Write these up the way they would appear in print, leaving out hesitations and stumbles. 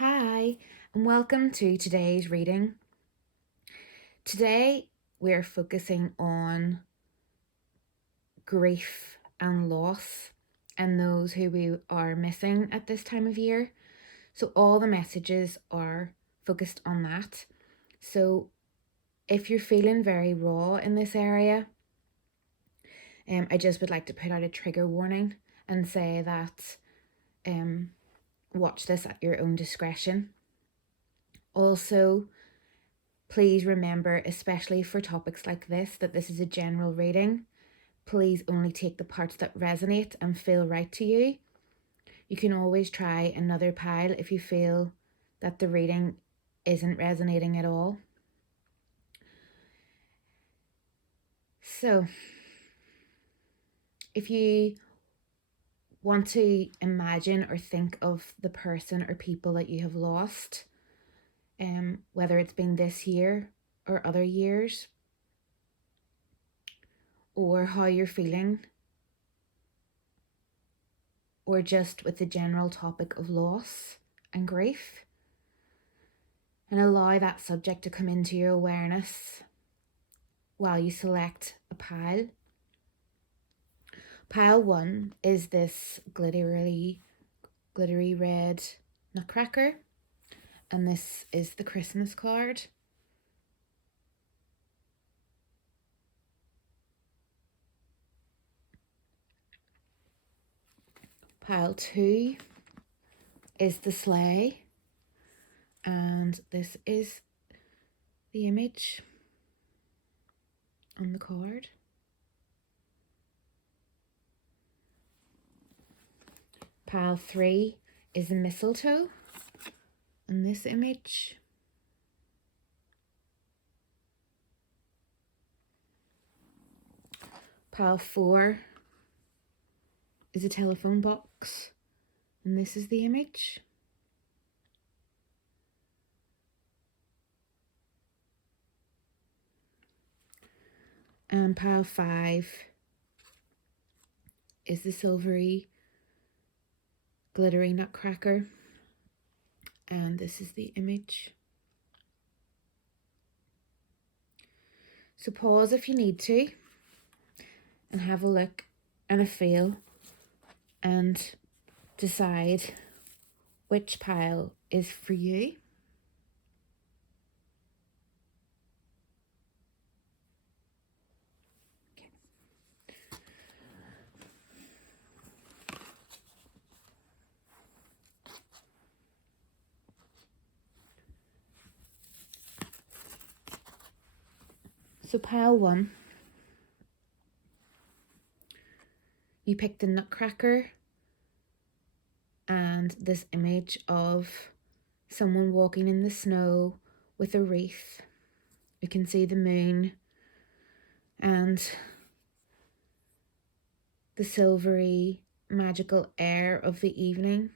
Hi, and welcome to today's reading. Today, we're focusing on grief and loss and those who we are missing at this time of year. So, all the messages are focused on that. So, if you're feeling very raw in this area, I just would like to put out a trigger warning and say that watch this at your own discretion. Also, please remember, especially for topics like this, that this is a general reading. Please only take the parts that resonate and feel right to you. You can always try another pile if you feel that the reading isn't resonating at all. So, if you want to imagine or think of the person or people that you have lost, whether it's been this year or other years, or how you're feeling, or just with the general topic of loss and grief, and allow that subject to come into your awareness while you select a pile. Pile 1 is this glittery red nutcracker, and this is the Christmas card. Pile 2 is the sleigh, and this is the image on the card. Pile 3 is the mistletoe, and this image. Pile 4 is a telephone box, and this is the image. And pile 5 is the silvery, glittery nutcracker, and this is the image. So pause if you need to and have a look and a feel and decide which pile is for you. So pile 1, you picked the nutcracker and this image of someone walking in the snow with a wreath. You can see the moon and the silvery, magical air of the evening.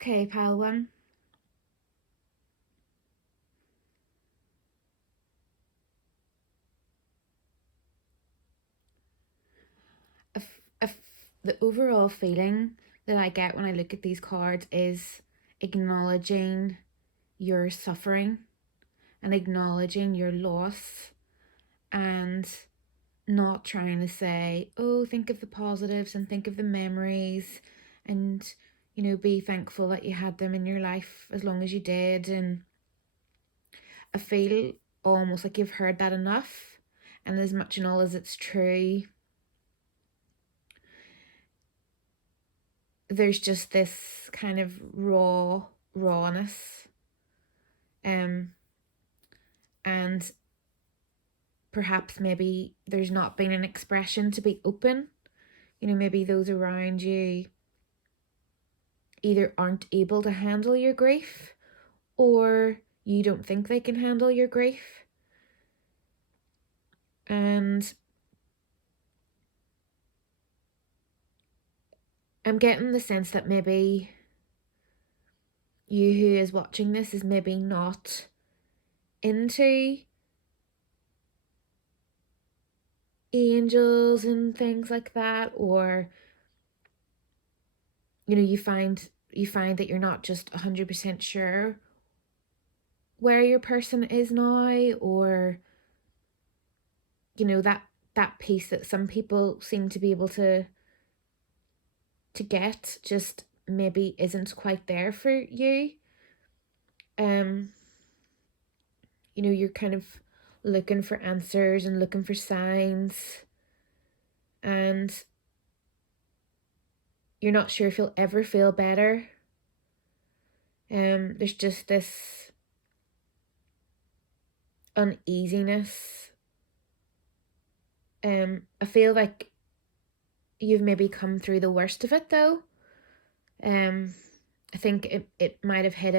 Okay, pile 1. the overall feeling that I get when I look at these cards is acknowledging your suffering and acknowledging your loss, and not trying to say, oh, think of the positives and think of the memories and, be thankful that you had them in your life as long as you did. And I feel almost like you've heard that enough. And as much and all as it's true, there's just this kind of rawness. And perhaps maybe there's not been an expression to be open. Maybe those around you either aren't able to handle your grief, or you don't think they can handle your grief. And I'm getting the sense that maybe you who is watching this is maybe not into angels and things like that, or you find that you're not just 100% sure where your person is now, or that piece that some people seem to be able to get just maybe isn't quite there for you. You're kind of looking for answers and looking for signs, and you're not sure if you'll ever feel better. There's just this uneasiness. I feel like you've maybe come through the worst of it, though. I think it might have hit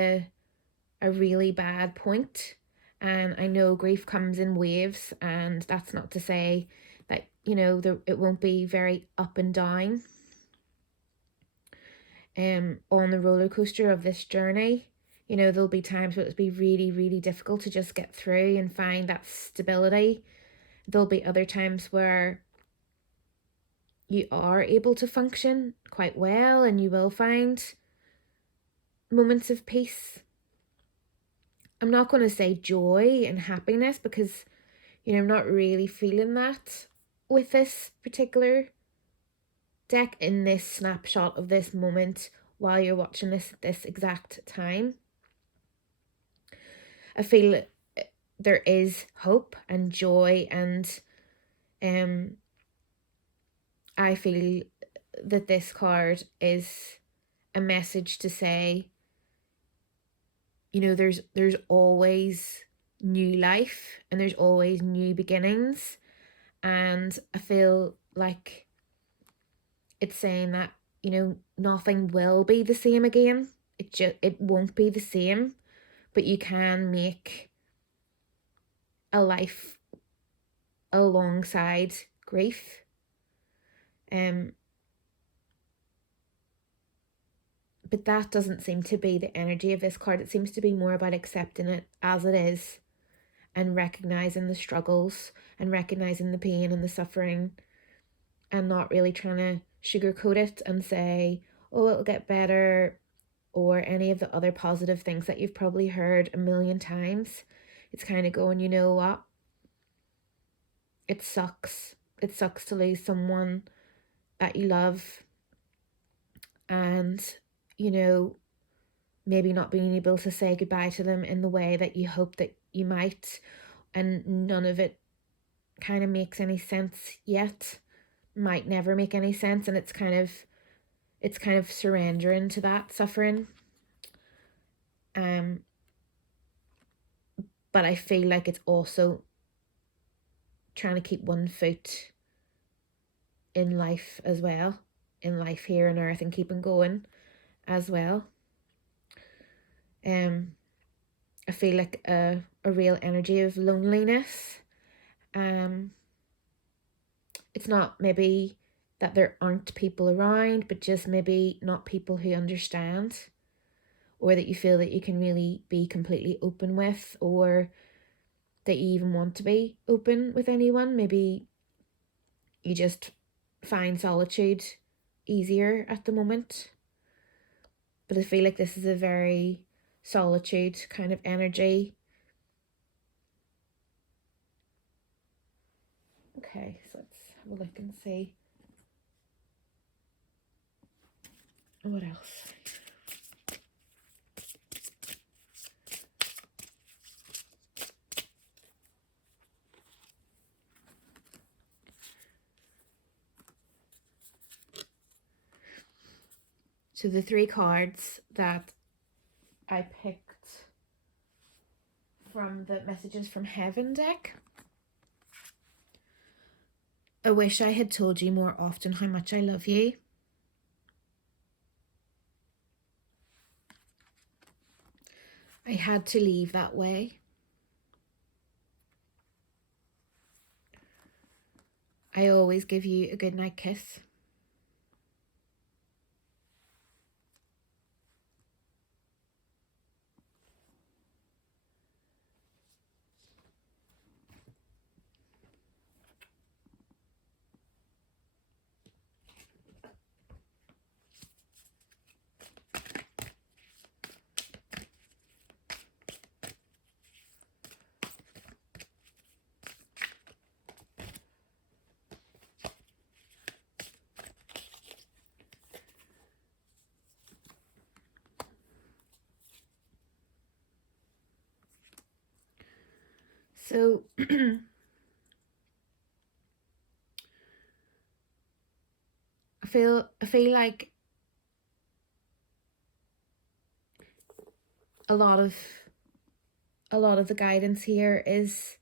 a really bad point, and I know grief comes in waves, and that's not to say that it won't be very up and down on the roller coaster of this journey. There'll be times where it'll be really, really difficult to just get through and find that stability. There'll be other times where you are able to function quite well, and you will find moments of peace. I'm not going to say joy and happiness, because I'm not really feeling that with this particular deck in this snapshot of this moment while you're watching this at this exact time. I feel there is hope and joy, and I feel that this card is a message to say, there's always new life and there's always new beginnings. And I feel like it's saying that, nothing will be the same again. It won't be the same, but you can make a life alongside grief. But that doesn't seem to be the energy of this card. It seems to be more about accepting it as it is, and recognizing the struggles and recognizing the pain and the suffering, and not really trying to sugarcoat it and say, oh, it'll get better, or any of the other positive things that you've probably heard a million times. It's kind of going, you know what? It sucks. It sucks to lose someone that you love, and maybe not being able to say goodbye to them in the way that you hope that you might, and none of it kind of makes any sense yet, might never make any sense, and it's kind of surrendering to that suffering. But I feel like it's also trying to keep one foot in life as well, in life here on earth, and keeping going as well. I feel like a real energy of loneliness. It's not maybe that there aren't people around, but just maybe not people who understand, or that you feel that you can really be completely open with, or that you even want to be open with anyone. Maybe you just find solitude easier at the moment. But I feel like this is a very solitude kind of energy. Okay, so let's have a look and see what else. So the 3 cards that I picked from the Messages from Heaven deck. I wish I had told you more often how much I love you. I had to leave that way. I always give you a goodnight kiss. So I feel like a lot of the guidance here is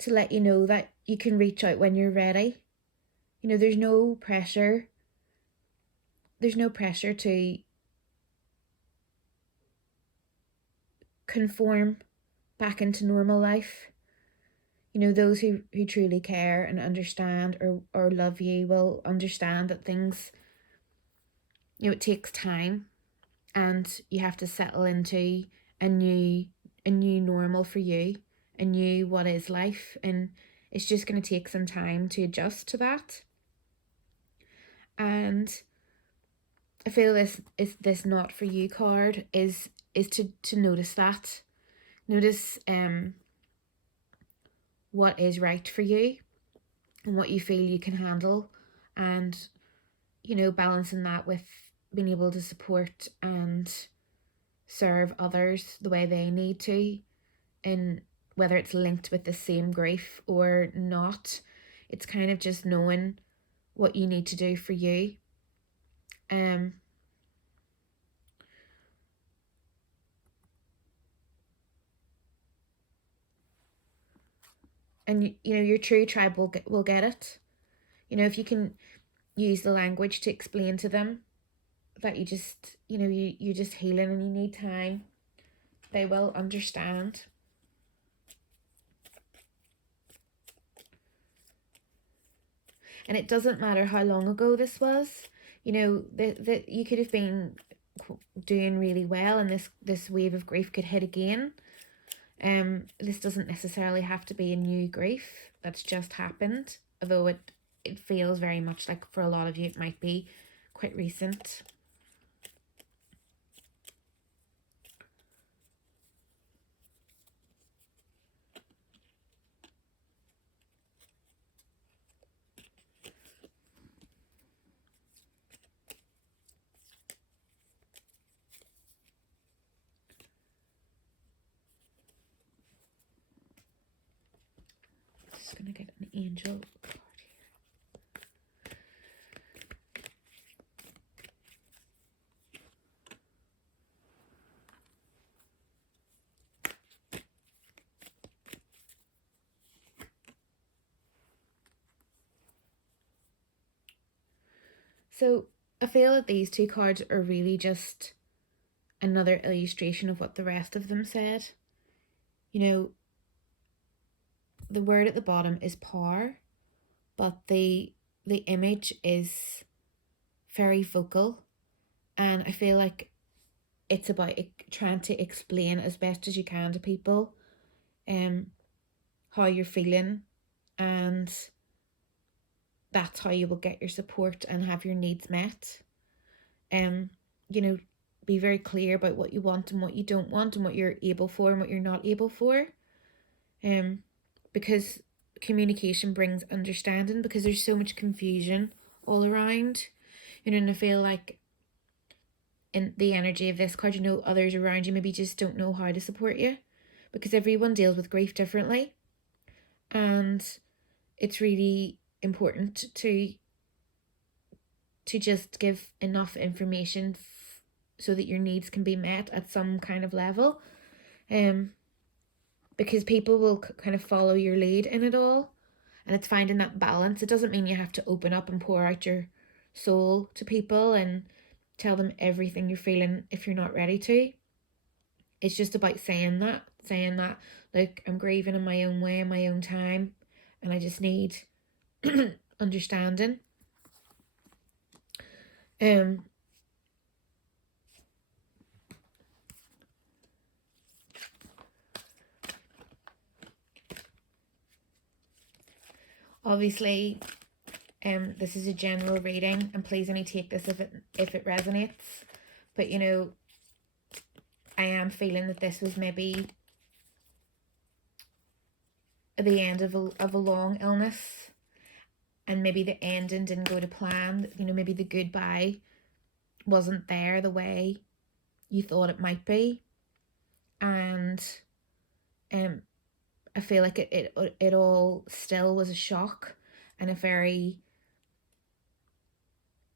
to let you know that you can reach out when you're ready. You know, there's no pressure. There's no pressure to conform back into normal life. You know, those who truly care and understand or love you will understand that things, you know, it takes time and you have to settle into a new normal for you, a new what is life, and it's just going to take some time to adjust to that. And I feel this not for you card is to notice that. Notice what is right for you and what you feel you can handle, and you know, balancing that with being able to support and serve others the way they need to, and whether it's linked with the same grief or not, it's kind of just knowing what you need to do for you. And you know, your true tribe will get it. You know, if you can use the language to explain to them that you just, you know, you're just healing and you need time, they will understand. And it doesn't matter how long ago this was. You know, that you could have been doing really well, and this wave of grief could hit again. This doesn't necessarily have to be a new grief that's just happened, although it feels very much like for a lot of you it might be quite recent. Just gonna get an angel card here. So I feel that these 2 cards are really just another illustration of what the rest of them said. You know, the word at the bottom is power, but the image is very vocal, and I feel like it's about trying to explain as best as you can to people how you're feeling, and that's how you will get your support and have your needs met. You know, be very clear about what you want and what you don't want and what you're able for and what you're not able for. Because communication brings understanding, because there's so much confusion all around. And I feel like in the energy of this card, others around you maybe just don't know how to support you, because everyone deals with grief differently. And it's really important to just give enough information so that your needs can be met at some kind of level. Because people will kind of follow your lead in it all, and it's finding that balance. It doesn't mean you have to open up and pour out your soul to people and tell them everything you're feeling if you're not ready to. It's just about saying that, like, I'm grieving in my own way, in my own time, and I just need understanding. Obviously, this is a general reading, and please only take this if it resonates. But I am feeling that this was maybe the end of a long illness, and maybe the ending didn't go to plan. Maybe the goodbye wasn't there the way you thought it might be, and I feel like it all still was a shock and a very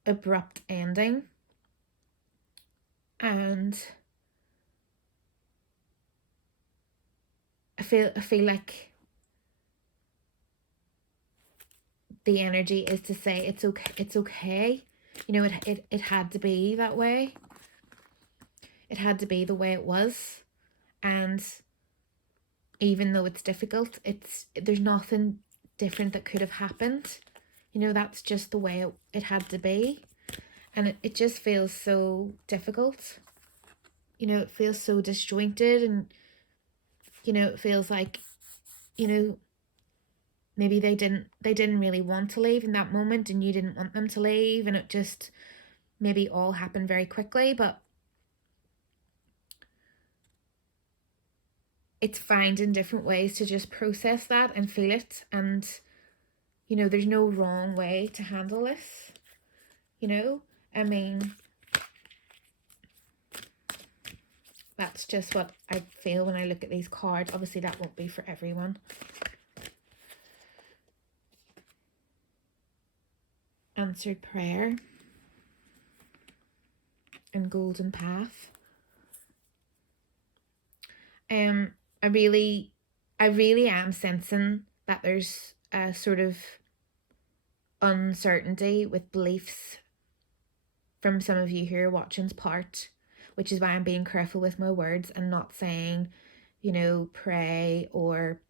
abrupt ending. And I feel like the energy is to say it's okay. It had to be that way. It had to be the way it was. And even though it's difficult, there's nothing different that could have happened. That's just the way it had to be. And it just feels so difficult. It feels so disjointed, and it feels like maybe they didn't really want to leave in that moment, and you didn't want them to leave, and it just maybe all happened very quickly. But it's finding different ways to just process that and feel it. And there's no wrong way to handle this. I mean, that's just what I feel when I look at these cards. Obviously that won't be for everyone. Answered prayer and golden path. I really am sensing that there's a sort of uncertainty with beliefs from some of you who are watching's part, which is why I'm being careful with my words and not saying, pray or,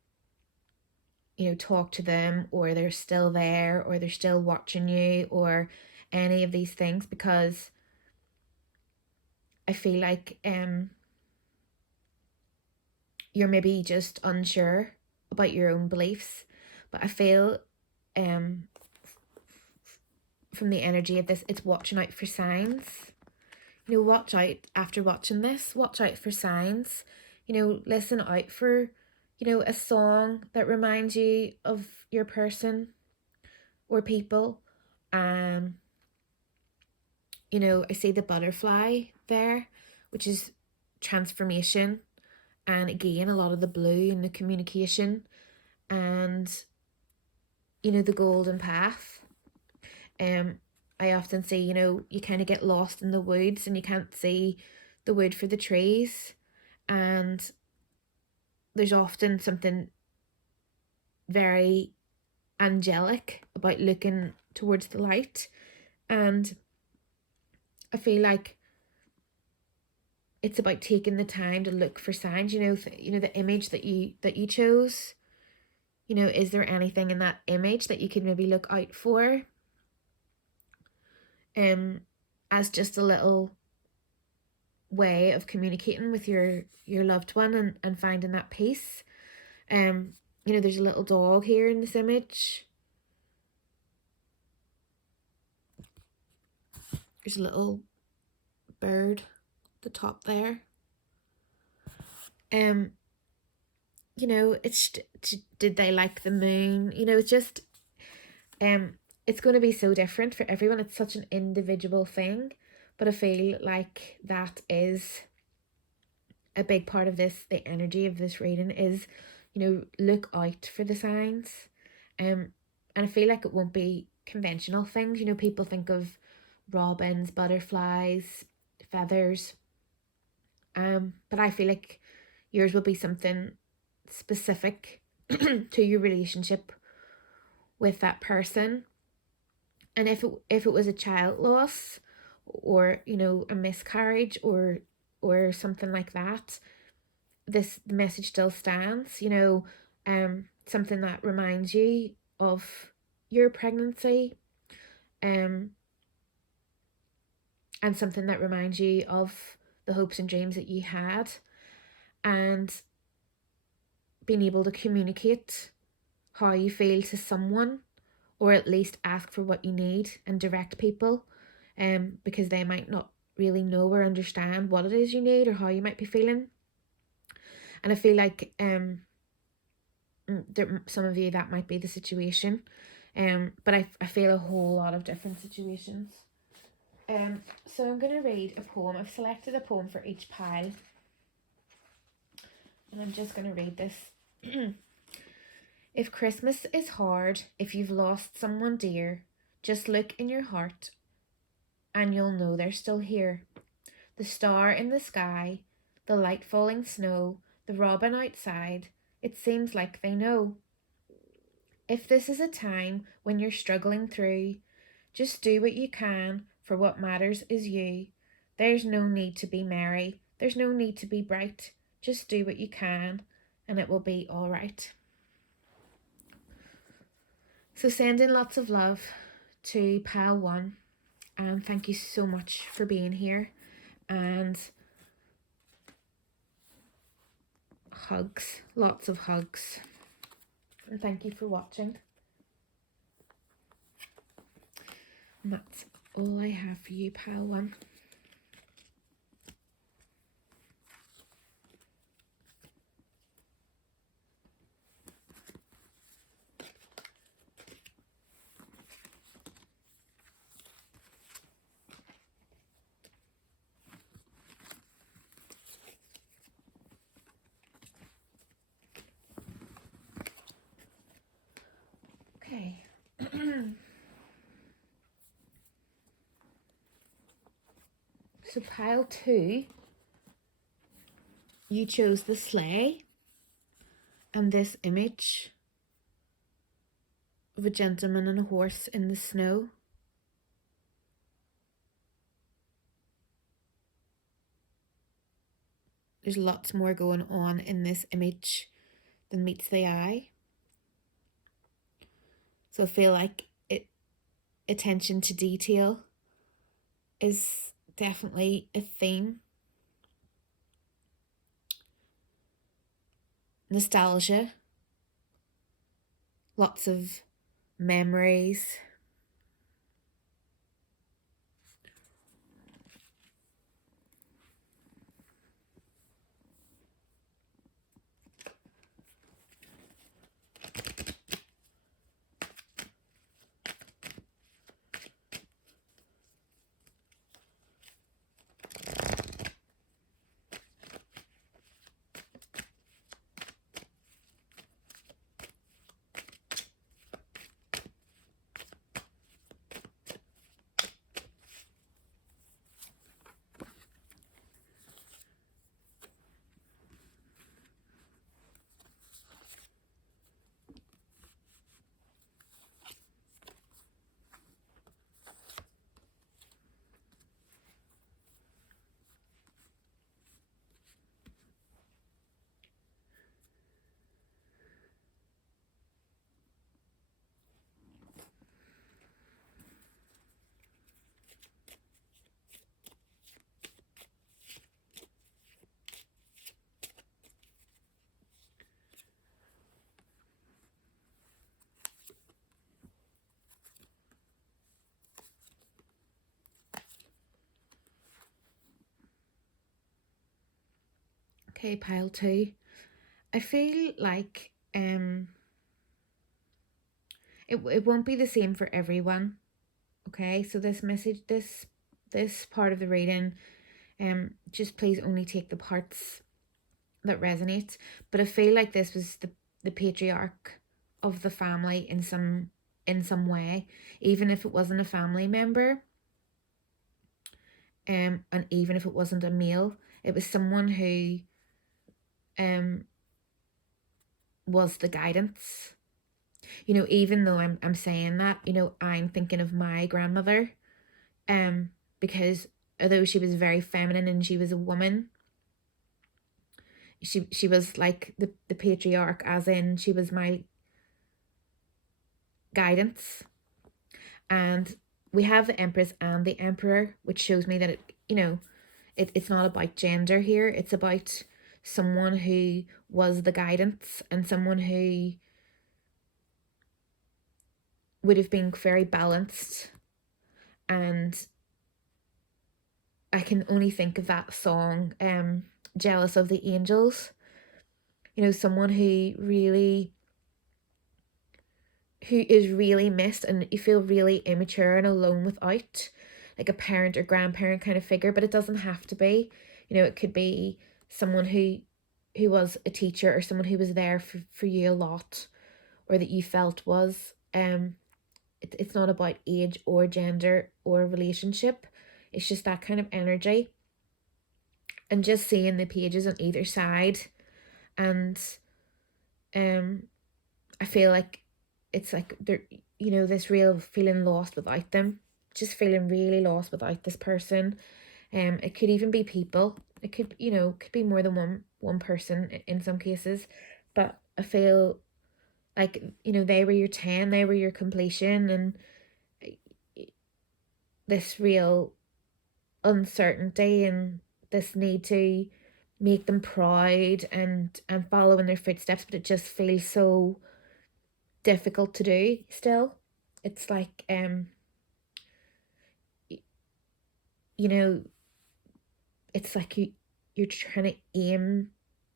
talk to them, or they're still there, or they're still watching you, or any of these things, because I feel like you're maybe just unsure about your own beliefs. But I feel from the energy of this, it's watching out for signs. Watch out after watching this. Watch out for signs. Listen out for, a song that reminds you of your person or people. I see the butterfly there, which is transformation. And again, a lot of the blue and the communication, and the golden path. I often say, you kind of get lost in the woods and you can't see the wood for the trees, and there's often something very angelic about looking towards the light. And I feel like it's about taking the time to look for signs. The image that you chose, is there anything in that image that you could maybe look out for, as just a little way of communicating with your loved one and finding that peace. There's a little dog here in this image, There's a little bird at the top there. You know, it's, did they like the moon? You know, it's just, it's going to be so different for everyone. It's such an individual thing, but I feel like that is a big part of this. The energy of this reading is, you know, look out for the signs. And I feel like it won't be conventional things. You know, people think of robins, butterflies, feathers. But I feel like yours will be something specific to your relationship with that person. And if it was a child loss, or, you know, a miscarriage, or something like that, the message still stands. You know, something that reminds you of your pregnancy, and something that reminds you of the hopes and dreams that you had, and being able to communicate how you feel to someone, or at least ask for what you need and direct people, because they might not really know or understand what it is you need or how you might be feeling. And I feel like some of you, that might be the situation, but I feel a whole lot of different situations. So I'm going to read a poem. I've selected a poem for each pile, and I'm just going to read this. If Christmas is hard, if you've lost someone dear, just look in your heart and you'll know they're still here. The star in the sky, the light falling snow, the robin outside, it seems like they know. If this is a time when you're struggling through, just do what you can, for what matters is you. There's no need to be merry, there's no need to be bright. Just do what you can and it will be all right. So send in lots of love to pile 1, and thank you so much for being here, and hugs, lots of hugs, and thank you for watching. And that's all I have for you, pile 1. Okay. So pile 2, you chose the sleigh and this image of a gentleman and a horse in the snow. There's lots more going on in this image than meets the eye. So I feel like attention to detail is definitely a theme. Nostalgia, lots of memories. Okay, pile two. I feel like it won't be the same for everyone. Okay, so this message, this part of the reading, just please only take the parts that resonate. But I feel like this was the patriarch of the family in some way, even if it wasn't a family member, and even if it wasn't a male, it was someone who um was the guidance. Even though I'm saying that, I'm thinking of my grandmother, um, because although she was very feminine and she was a woman, she was like the patriarch, as in she was my guidance. And we have the empress and the emperor, which shows me that it's not about gender here. It's about someone who was the guidance and someone who would have been very balanced. And I can only think of that song, Jealous of the Angels. Someone who is really missed, and you feel really immature and alone without like a parent or grandparent kind of figure. But it doesn't have to be. It could be someone who was a teacher, or someone who was there for you a lot, or that you felt was. It's not about age or gender or relationship. It's just that kind of energy. And just seeing the pages on either side, and um I feel like it's like they're, this real feeling lost without them, just feeling really lost without this person. It could even be people. It could be more than one person in some cases. But I feel like, they were your 10, they were your completion, and this real uncertainty and this need to make them proud and follow in their footsteps, but it just feels so difficult to do still. It's like you know it's like you're trying to aim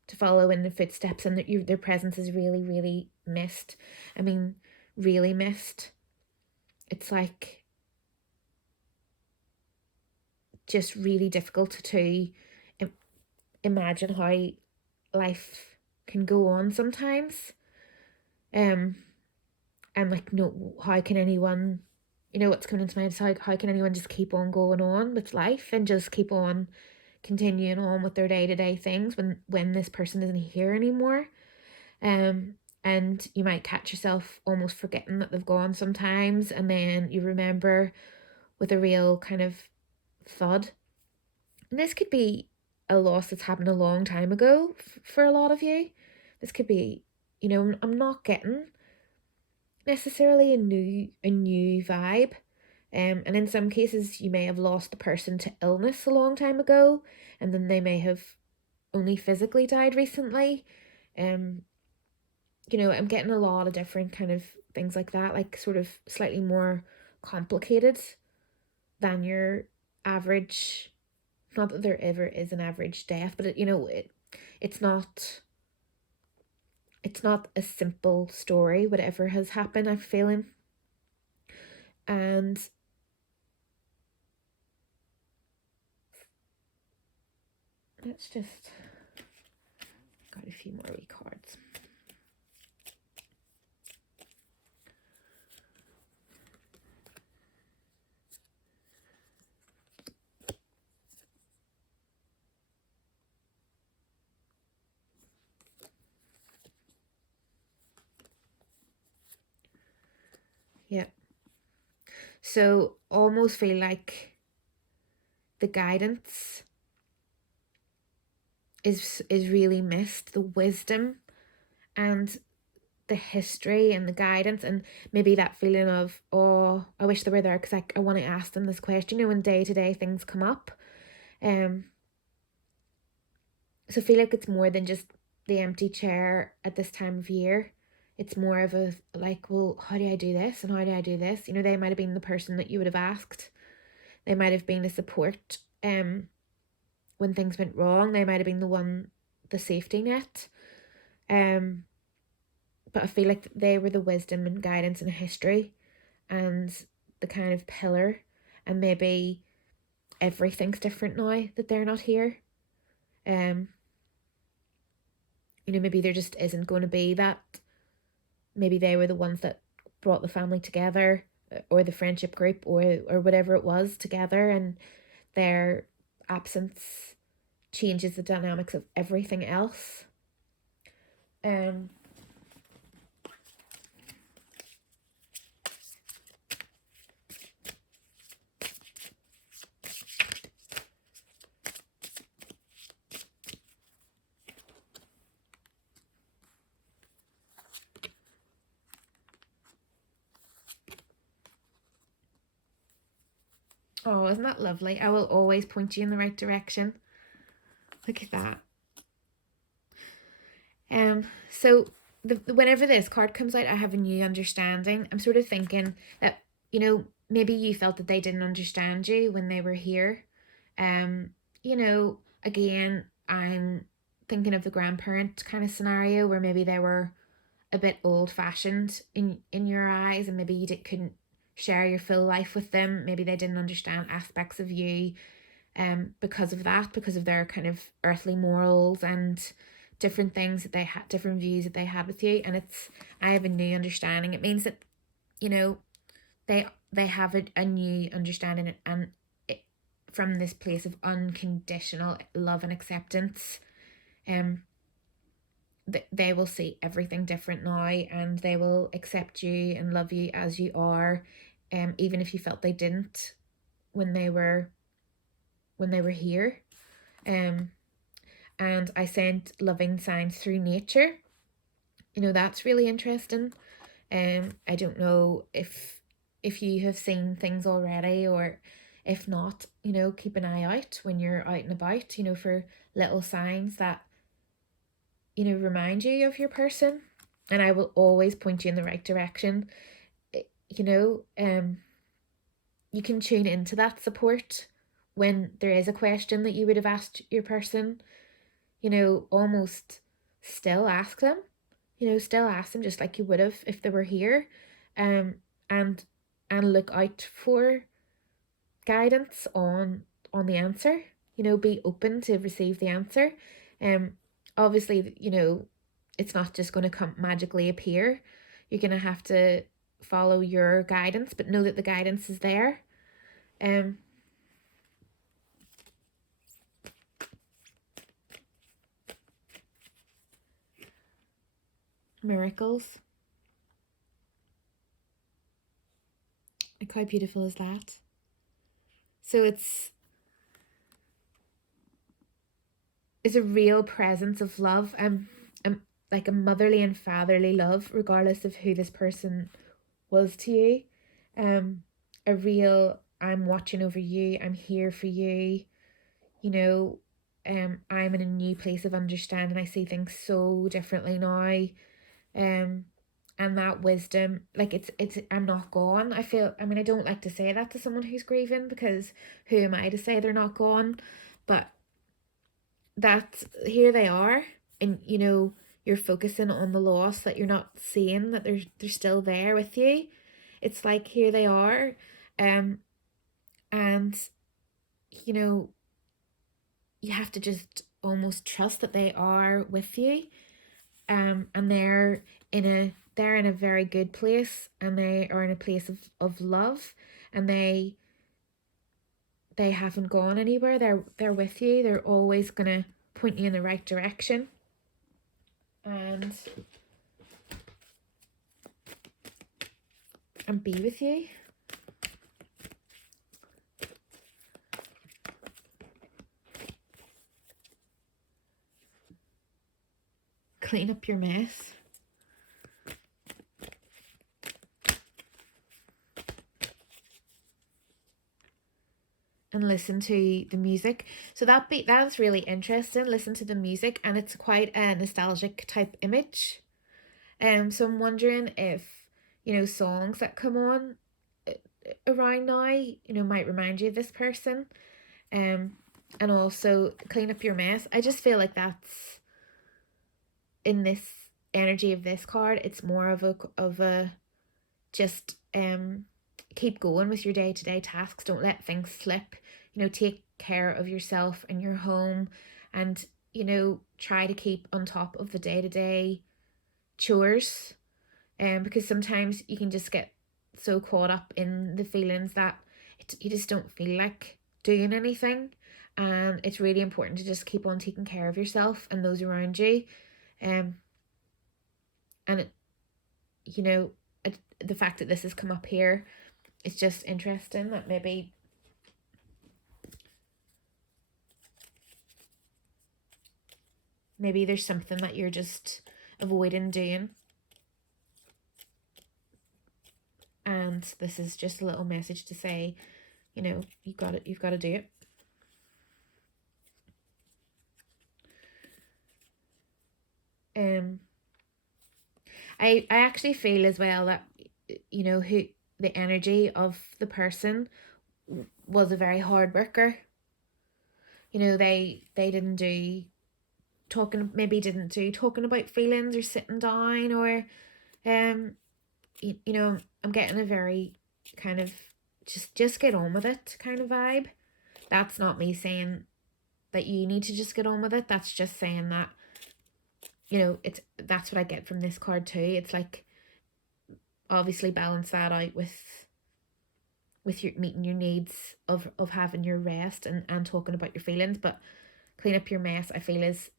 to follow in the footsteps, and that their presence is really, really missed. I mean, really missed. It's like just really difficult to imagine how life can go on sometimes. um and like, no, how can anyone, what's coming into my head is how can anyone just keep on going on with life and just keep on continuing on with their day-to-day things when this person isn't here anymore. And you might catch yourself almost forgetting that they've gone sometimes, and then you remember with a real kind of thud. And this could be a loss that's happened a long time ago for a lot of you. This could be, I'm not getting necessarily a new vibe. And in some cases you may have lost a person to illness a long time ago, and then they may have only physically died recently. um I'm getting a lot of different kind of things like that, like sort of slightly more complicated than your average. Not that there ever is an average death, but it's not it's not a simple story, whatever has happened, I'm feeling. And let's just got a few more wee cards. Yeah. So almost feel like the guidance is really missed, the wisdom and the history and the guidance, and maybe that feeling of, oh, I wish they were there, because I want to ask them this question, when day-to-day things come up. So I feel like it's more than just the empty chair at this time of year. It's more of a like, well, how do I do this and how do I do this? They might have been the person that you would have asked. They might have been the support when things went wrong. They might have been the one the safety net. But I feel like they were the wisdom and guidance and history and the kind of pillar, and maybe everything's different now that they're not here. Maybe there just isn't going to be that. Maybe they were the ones that brought the family together, or the friendship group, or whatever it was together, and their absence changes the dynamics of everything else. Oh, isn't that lovely? I will always point you in the right direction. Look at that. So whenever this card comes out, I have a new understanding. I'm sort of thinking that, maybe you felt that they didn't understand you when they were here. Again, I'm thinking of the grandparent kind of scenario where maybe they were a bit old fashioned in your eyes, and maybe you couldn't share your full life with them. Maybe they didn't understand aspects of you because of that, because of their kind of earthly morals and different things that they had, different views that they had with you. And I have a new understanding. It means that, they have a new understanding, and from this place of unconditional love and acceptance, they will see everything different now, and they will accept you and love you as you are, even if you felt they didn't when they were here. And I sent loving signs through nature. That's really interesting. I don't know if you have seen things already, or if not, keep an eye out when you're out and about, for little signs that, remind you of your person. And I will always point you in the right direction. You can tune into that support when there is a question that you would have asked your person. Almost still ask them. Still ask them just like you would have if they were here. And look out for guidance on the answer. Be open to receive the answer. Obviously, it's not just going to come magically appear. You're going to have to follow your guidance, but know that the guidance is there. Miracles. Like, how beautiful is that? So it's a real presence of love, like a motherly and fatherly love, regardless of who this person was to you. A real, I'm watching over you, I'm here for you. I'm in a new place of understanding. I see things so differently now. And that wisdom, like it's I'm not gone. I don't like to say that to someone who's grieving, because who am I to say they're not gone? But that here they are, and you're focusing on the loss, that you're not seeing that they're still there with you. It's like, here they are, and you have to just almost trust that they are with you, and they're in a very good place, and they are in a place of love, and they haven't gone anywhere. They're with you. They're always gonna point you in the right direction, and be with you. Clean up your mess. And listen to the music. So that's really interesting. Listen to the music, and it's quite a nostalgic type image. So I'm wondering if songs that come on around now might remind you of this person. And also, clean up your mess. I just feel like that's in this energy of this card, it's more of a just keep going with your day-to-day tasks. Don't let things slip. Take care of yourself and your home, and try to keep on top of the day-to-day chores. Because sometimes you can just get so caught up in the feelings that you just don't feel like doing anything. And it's really important to just keep on taking care of yourself and those around you. And the fact that this has come up here, it's just interesting that maybe there's something that you're just avoiding doing. And this is just a little message to say, you've got to do it. I actually feel as well that who the energy of the person was a very hard worker. They didn't do talking about feelings or sitting down, or I'm getting a very kind of just get on with it kind of vibe. That's not me saying that you need to just get on with it. That's just saying that that's what I get from this card too. It's like, obviously balance that out with your meeting your needs of having your rest and talking about your feelings, but clean up your mess, I feel, is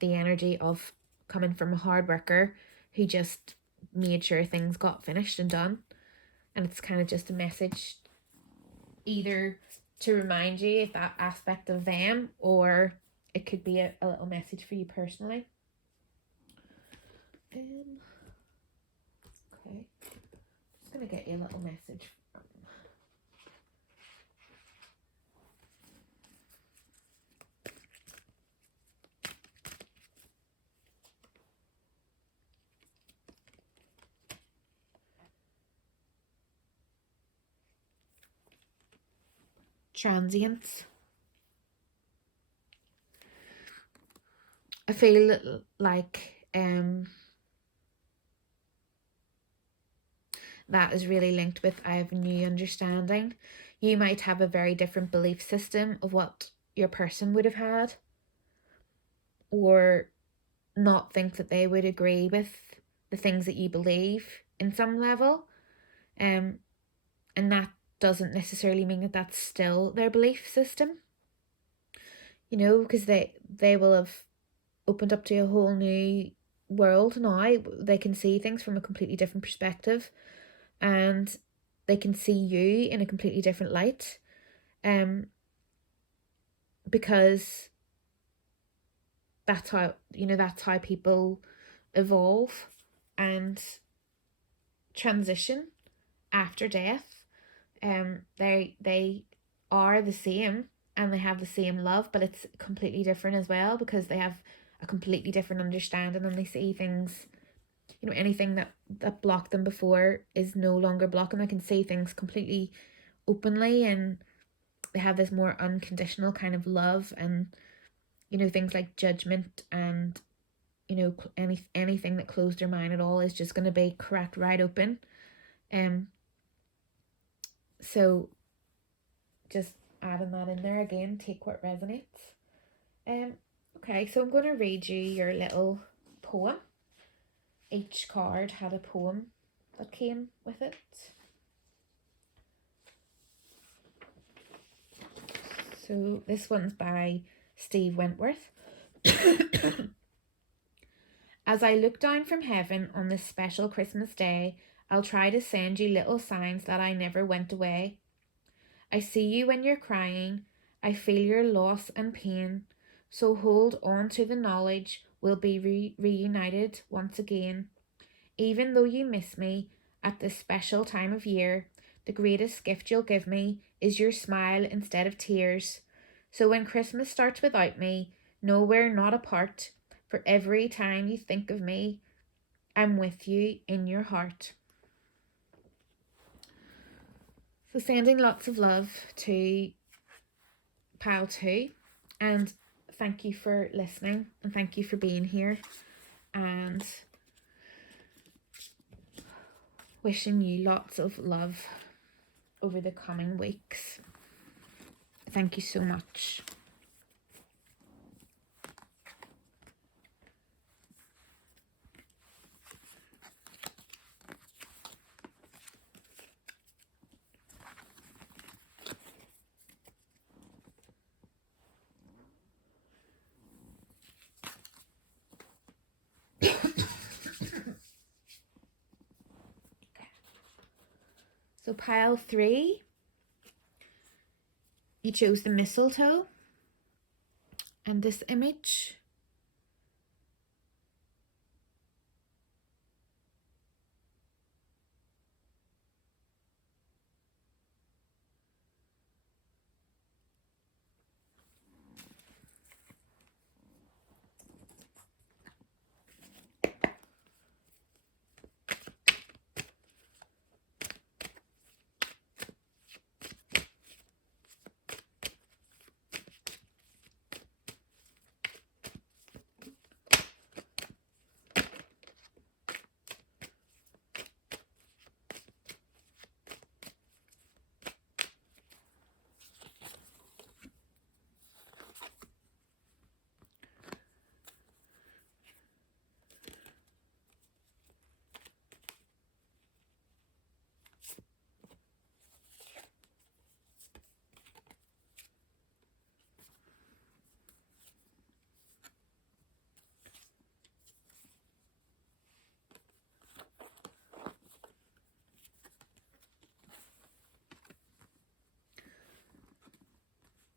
the energy of coming from a hard worker who just made sure things got finished and done. And it's kind of just a message either to remind you of that aspect of them, or it could be a little message for you personally. Okay, just gonna get you a little message from transients. I feel like that is really linked with I have a new understanding. You might have a very different belief system of what your person would have had, or not think that they would agree with the things that you believe in some level. And that doesn't necessarily mean that that's still their belief system, because they will have opened up to a whole new world now. They can see things from a completely different perspective, and they can see you in a completely different light, because that's how people evolve and transition after death. They are the same and they have the same love, but it's completely different as well, because they have a completely different understanding, and they see things, anything that blocked them before is no longer blocking. They can see things completely openly, and they have this more unconditional kind of love, and things like judgment and anything that closed their mind at all is just going to be cracked right open. So just adding that in there again, take what resonates. Okay, so I'm going to read you your little poem. Each card had a poem that came with it. So this one's by Steve Wentworth. As I look down from heaven on this special Christmas day, I'll try to send you little signs that I never went away. I see you when you're crying, I feel your loss and pain, so hold on to the knowledge we'll be reunited once again. Even though you miss me at this special time of year, the greatest gift you'll give me is your smile instead of tears. So when Christmas starts without me, know we're not apart. For every time you think of me, I'm with you in your heart. So sending lots of love to Pile 2, and thank you for listening and thank you for being here, and wishing you lots of love over the coming weeks. Thank you so much. So pile 3, you chose the mistletoe and this image.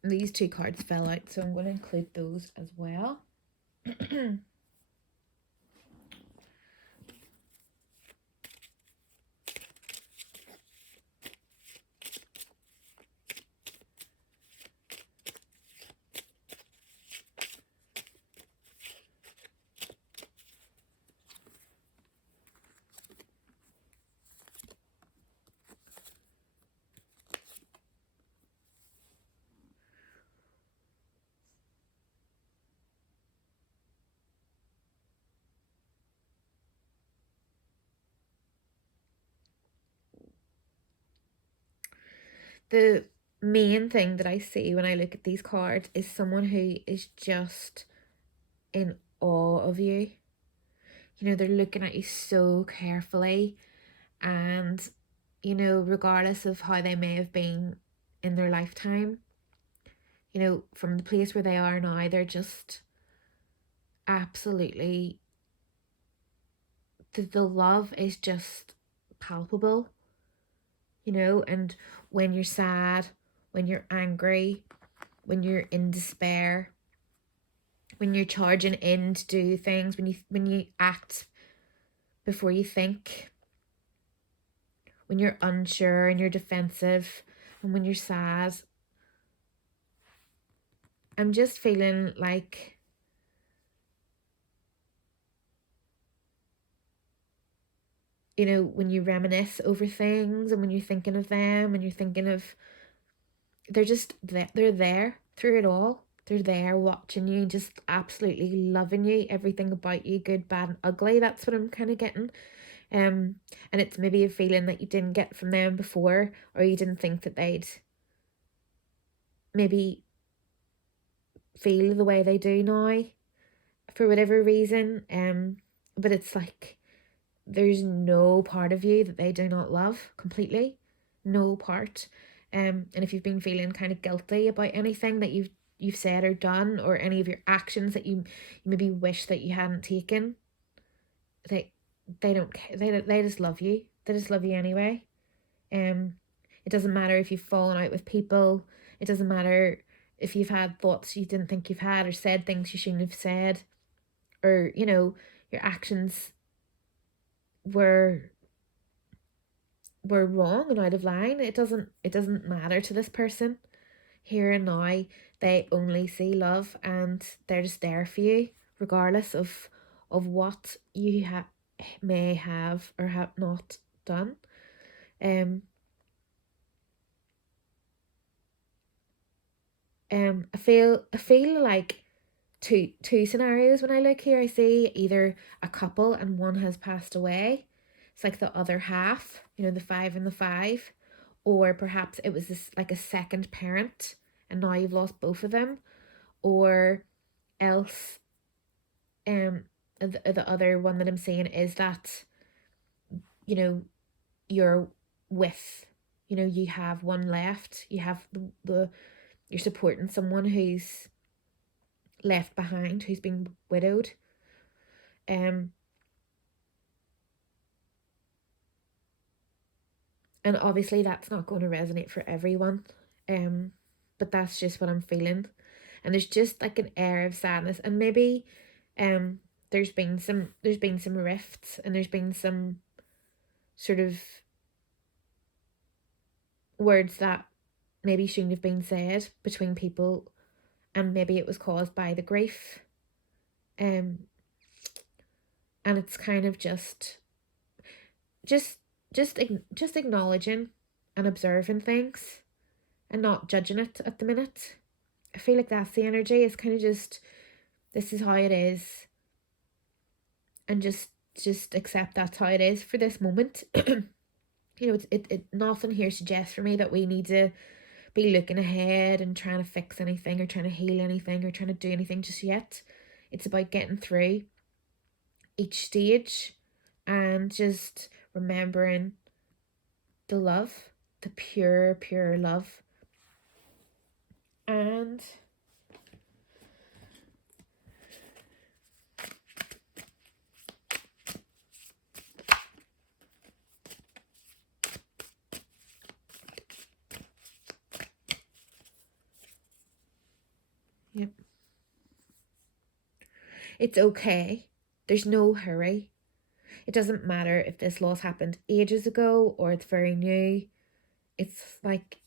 These 2 cards fell out, so I'm going to include those as well. The main thing that I see when I look at these cards is someone who is just in awe of you. You know, they're looking at you so carefully, and, you know, regardless of how they may have been in their lifetime, you know, from the place where they are now, they're just absolutely, the love is just palpable, you know. And when you're sad, when you're angry, when you're in despair, when you're charging in to do things, when you act before you think, when you're unsure and you're defensive, and when you're sad, I'm just feeling like you know, when you reminisce over things and when you're thinking of them and you're thinking of, they're there through it all. They're there watching you, just absolutely loving you, everything about you, good, bad, and ugly. That's what I'm kind of getting. And it's maybe a feeling that you didn't get from them before, or you didn't think that they'd maybe feel the way they do now for whatever reason. But it's like there's no part of you that they do not love completely. No part. And if you've been feeling kind of guilty about anything that you've said or done, or any of your actions that you maybe wish that you hadn't taken, they don't care. They just love you. They just love you anyway. It doesn't matter if you've fallen out with people. It doesn't matter if you've had thoughts you didn't think you've had, or said things you shouldn't have said, or, you know, your actions were wrong and out of line. It doesn't matter to this person. Here and now, they only see love, and they're just there for you, regardless of what you may have or have not done. I feel like two scenarios when I look here. I see either a couple and one has passed away. It's like the other half, the five and the five. Or perhaps it was this like a second parent and now you've lost both of them. Or else the other one that I'm saying is that, you're with, you have one left. You have the you're supporting someone who's left behind, who's been widowed. And obviously that's not going to resonate for everyone. But that's just what I'm feeling. And there's just like an air of sadness, and maybe there's been some rifts, and there's been some sort of words that maybe shouldn't have been said between people, and maybe it was caused by the grief. And it's kind of just acknowledging and observing things and not judging it at the minute. I feel like that's the energy. It's kind of just, this is how it is, and just accept that's how it is for this moment. It nothing here suggests for me that we need to be looking ahead and trying to fix anything or trying to heal anything or trying to do anything just yet. It's about getting through each stage and just remembering the love, the pure love. And yep, it's okay. There's no hurry. It doesn't matter if this loss happened ages ago or it's very new. It's like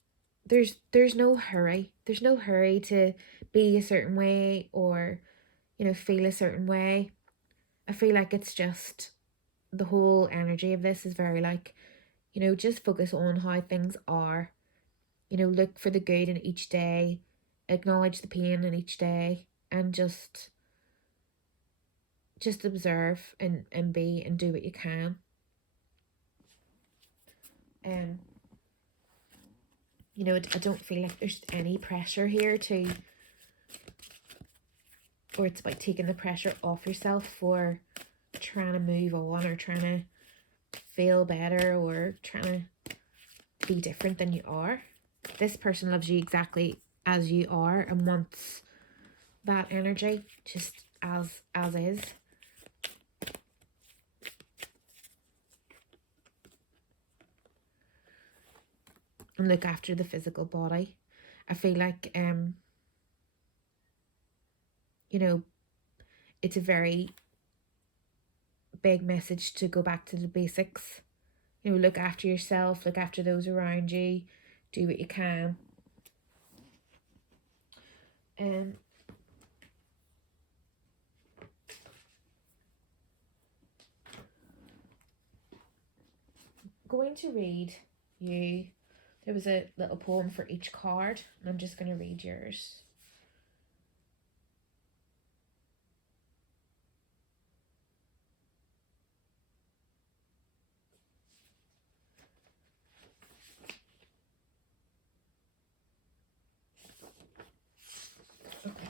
there's no hurry. There's no hurry to be a certain way or, feel a certain way. I feel like it's just the whole energy of this is very like, just focus on how things are. Look for the good in each day, acknowledge the pain in each day, and just observe and be and do what you can. I don't feel like there's any pressure here or it's about taking the pressure off yourself for trying to move on or trying to feel better or trying to be different than you are. This person loves you exactly as you are and wants that energy just as is. And look after the physical body. I feel like it's a very big message to go back to the basics. Look after yourself, look after those around you, do what you can. Going to read you. There was a little poem for each card, and I'm just going to read yours. Okay.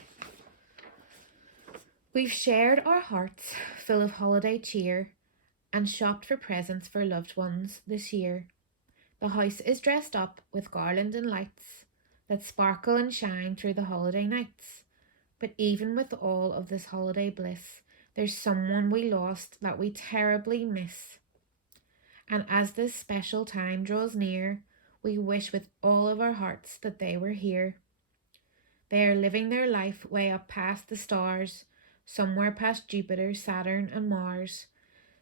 We've shared our hearts full of holiday cheer and shopped for presents for loved ones this year. The house is dressed up with garland and lights that sparkle and shine through the holiday nights. But even with all of this holiday bliss, there's someone we lost that we terribly miss. And as this special time draws near, we wish with all of our hearts that they were here. They are living their life way up past the stars, somewhere past Jupiter, Saturn, and Mars,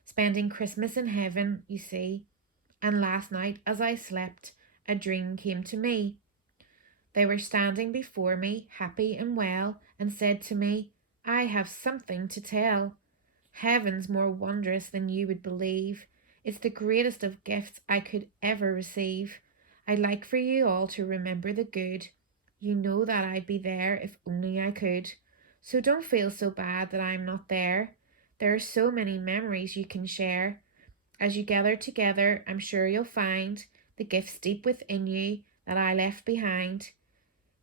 spending Christmas in heaven, you see. And last night, as I slept, a dream came to me. They were standing before me, happy and well, and said to me, I have something to tell. Heaven's more wondrous than you would believe. It's the greatest of gifts I could ever receive. I'd like for you all to remember the good. You know that I'd be there if only I could. So don't feel so bad that I'm not there. There are so many memories you can share. As you gather together, I'm sure you'll find the gifts deep within you that I left behind.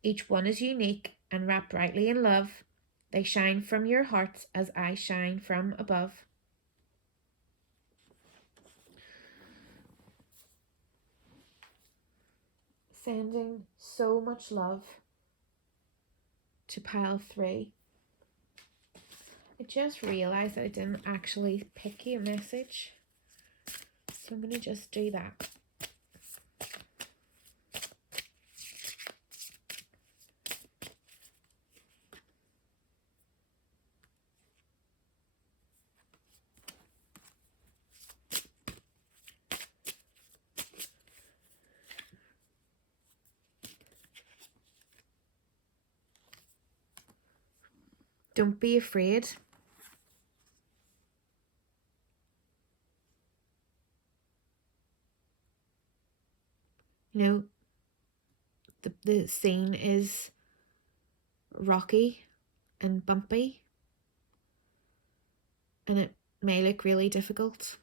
Each one is unique and wrapped brightly in love. They shine from your hearts as I shine from above. Sending so much love to pile 3. I just realised that I didn't actually pick you a message. So I'm going to just do that. Don't be afraid. You know, the scene is rocky and bumpy, and it may look really difficult,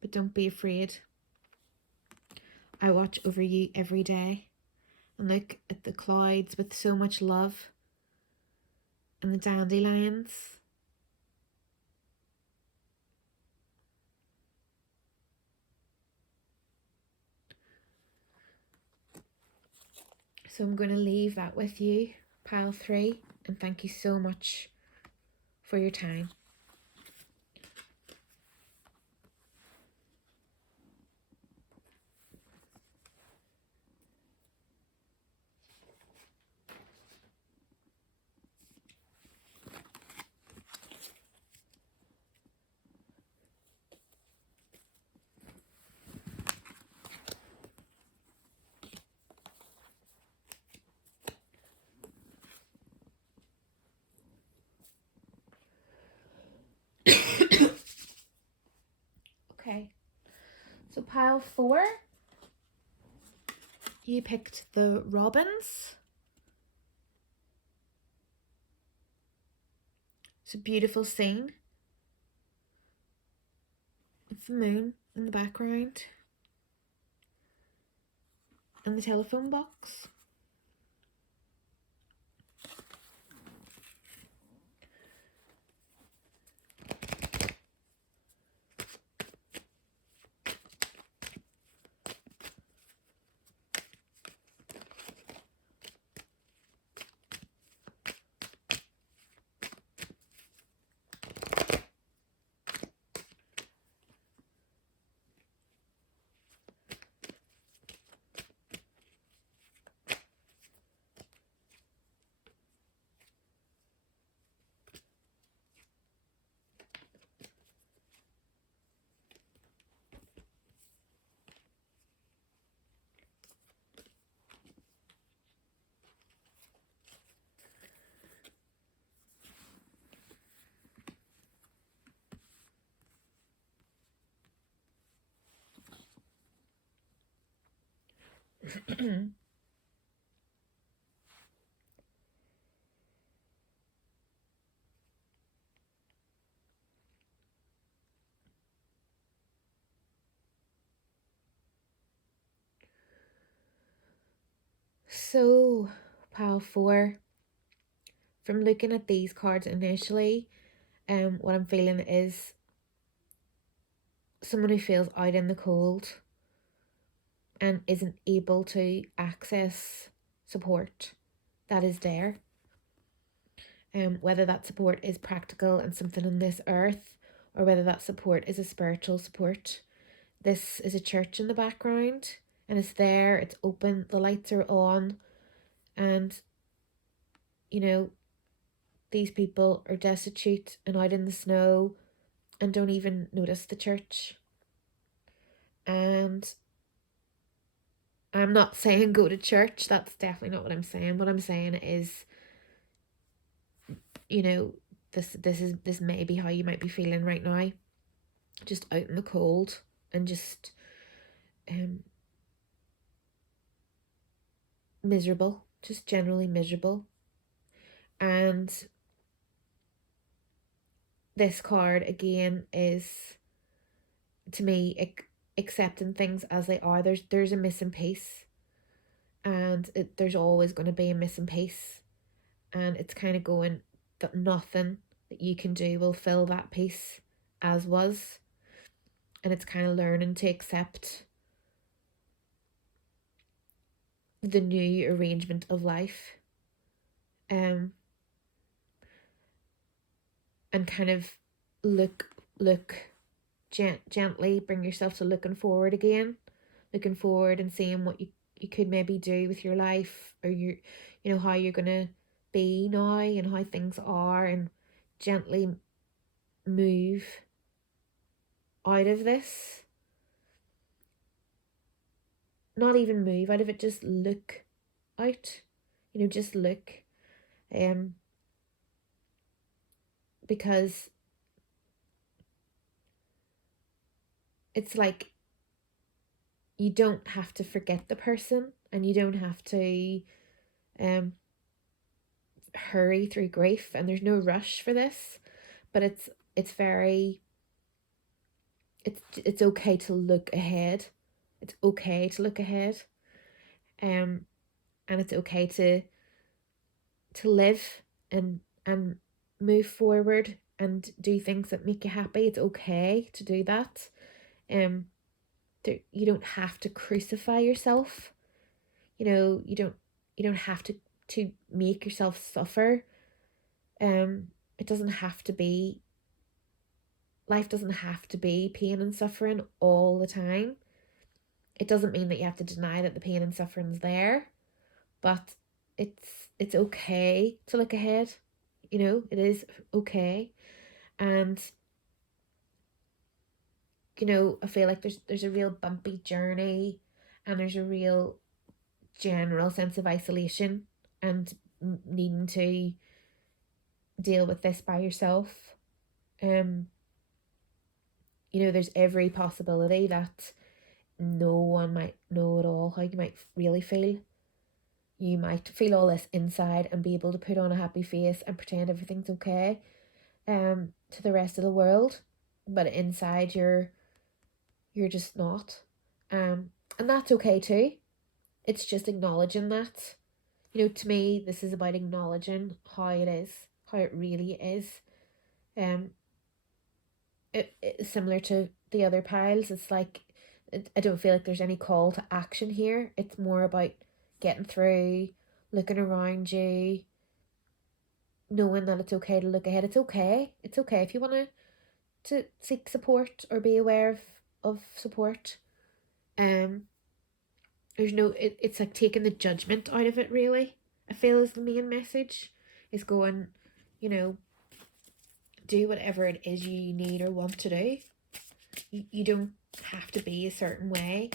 but don't be afraid. I watch over you every day and look at the clouds with so much love and the dandelions. So I'm going to leave that with you, pile 3, and thank you so much for your time. Okay, so pile 4, you picked the robins. It's a beautiful scene with the moon in the background and the telephone box. So, pile 4, from looking at these cards initially, what I'm feeling is someone who feels out in the cold and isn't able to access support that is there. Whether that support is practical and something on this earth, or whether that support is a spiritual support. This is a church in the background, and it's there, it's open, the lights are on, and you know, these people are destitute and out in the snow and don't even notice the church. And I'm not saying go to church, that's definitely not what I'm saying. What I'm saying is, you know, this may be how you might be feeling right now, just out in the cold and just miserable, just generally miserable. And this card again is, to me, accepting things as they are. There's a missing piece, and there's always going to be a missing piece, and it's kind of going that nothing that you can do will fill that piece as was, and it's kind of learning to accept the new arrangement of life, and kind of look gently bring yourself to looking forward again, looking forward and seeing what you could maybe do with your life, or how you're gonna be now and how things are, and gently move out of this. Not even move out of it, just look out. Just look. Because it's like you don't have to forget the person, and you don't have to hurry through grief, and there's no rush for this, but it's very it's okay to look ahead. It's okay to look ahead. And it's okay to live and move forward and do things that make you happy. It's okay to do that. You don't have to crucify yourself. You don't have to make yourself suffer. It doesn't have to be, life doesn't have to be pain and suffering all the time. It doesn't mean that you have to deny that the pain and suffering's there, but it's okay to look ahead. It is okay. And I feel like there's a real bumpy journey, and there's a real general sense of isolation and needing to deal with this by yourself. There's every possibility that no one might know at all how you might really feel. You might feel all this inside and be able to put on a happy face and pretend everything's okay to the rest of the world, but inside you're just not. And that's okay too. It's just acknowledging that. To me, this is about acknowledging how it is, how it really is. It's similar to the other piles. It's like, I don't feel like there's any call to action here. It's more about getting through, looking around you, knowing that it's okay to look ahead. It's okay. It's okay if you want to seek support or be aware of support. There's no, it's like taking the judgment out of it, really. I feel is the main message, is going, do whatever it is you need or want to do. You don't have to be a certain way.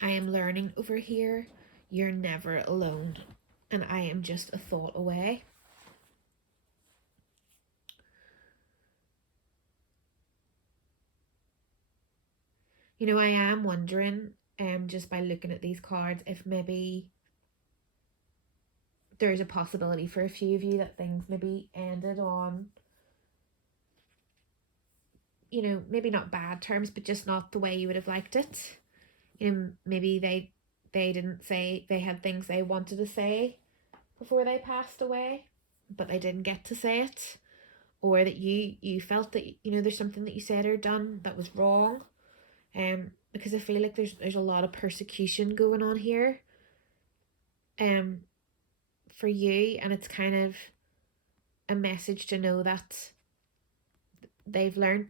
I am learning over here. You're never alone, and I am just a thought away. I am wondering, just by looking at these cards, if maybe there's a possibility for a few of you that things maybe ended on, maybe not bad terms, but just not the way you would have liked it. Maybe they didn't say, they had things they wanted to say before they passed away, but they didn't get to say it. Or that you felt that, there's something that you said or done that was wrong. Because I feel like there's a lot of persecution going on here for you, and it's kind of a message to know that they've learned,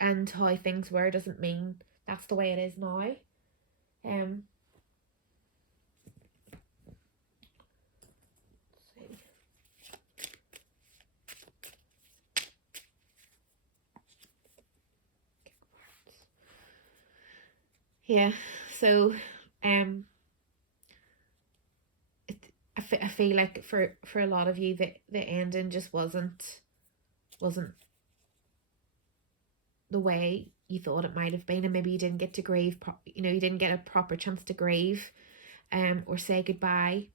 and how things were doesn't mean that's the way it is now. Yeah. So, um, it, I feel like for a lot of you, the ending just wasn't the way you thought it might have been, and maybe you didn't get to grieve. You didn't get a proper chance to grieve, or say goodbye,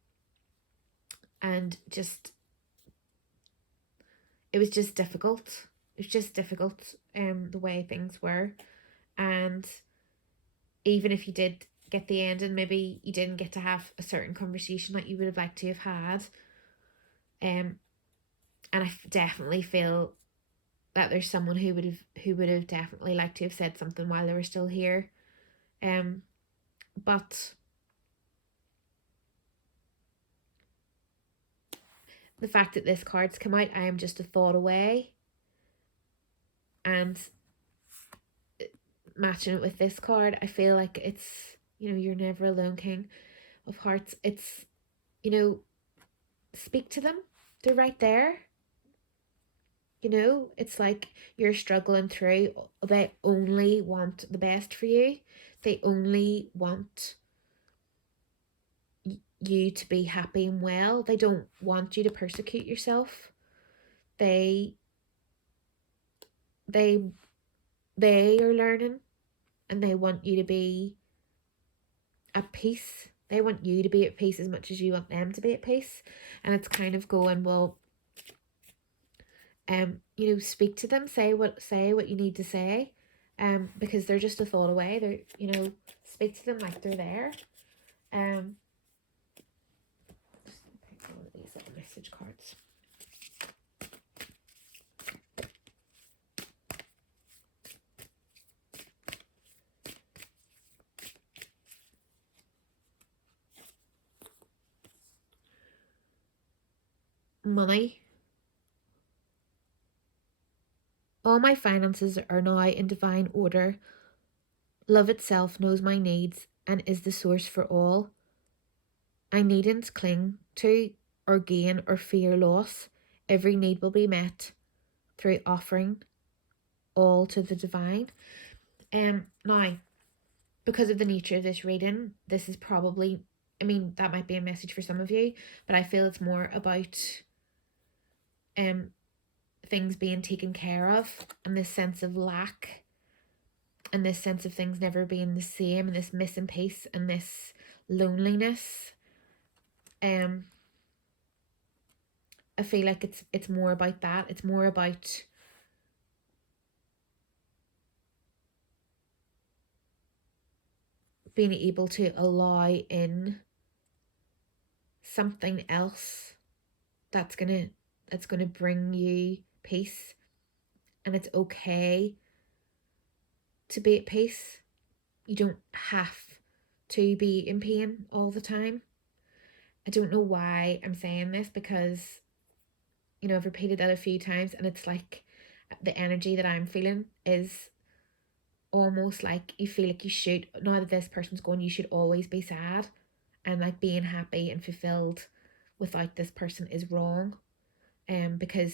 and just it was just difficult. It was just difficult, the way things were, and even if you did get the ending, maybe you didn't get to have a certain conversation that you would have liked to have had. Um, and I definitely feel that there's someone who would have definitely liked to have said something while they were still here. Um, but the fact that this card's come out, I am just a thought away, and matching it with this card, I feel like it's you're never alone, King of Hearts. It's you know speak to them. They're right there. It's like you're struggling through. They only want the best for you. They only want you to be happy and well. They don't want you to persecute yourself. They they they are learning, and they want you to be at peace. They want you to be at peace as much as you want them to be at peace. And it's kind of going, well, speak to them, say what you need to say, because they're just a thought away. Speak to them like they're there. Just pick one of these little message cards. Money. All my finances are now in divine order. Love itself knows my needs and is the source for all. I needn't cling to or gain or fear loss. Every need will be met through offering all to the divine. Now, because of the nature of this reading, this is probably, I mean, that might be a message for some of you, but I feel it's more about things being taken care of, and this sense of lack, and this sense of things never being the same, and this missing piece, and this loneliness. I feel like it's more about that. It's more about being able to allow in something else that's gonna bring you peace, and it's okay to be at peace. You don't have to be in pain all the time. I don't know why I'm saying this, because I've repeated that a few times, and it's like the energy that I'm feeling is almost like you feel like you should, now that this person's gone, you should always be sad, and like being happy and fulfilled without this person is wrong, because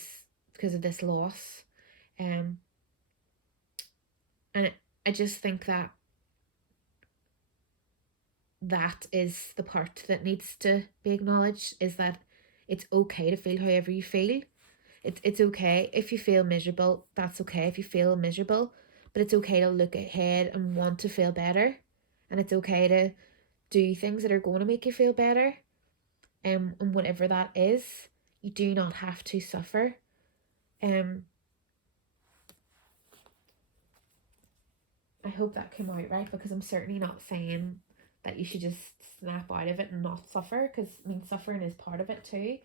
of this loss. um and I just think that is the part that needs to be acknowledged, is that it's okay to feel however you feel. It's okay if you feel miserable. That's okay if you feel miserable, but it's okay to look ahead and want to feel better, and it's okay to do things that are going to make you feel better. And whatever that is, you do not have to suffer. Um, I hope that came out right, because I'm certainly not saying that you should just snap out of it and not suffer, because I mean suffering is part of it too.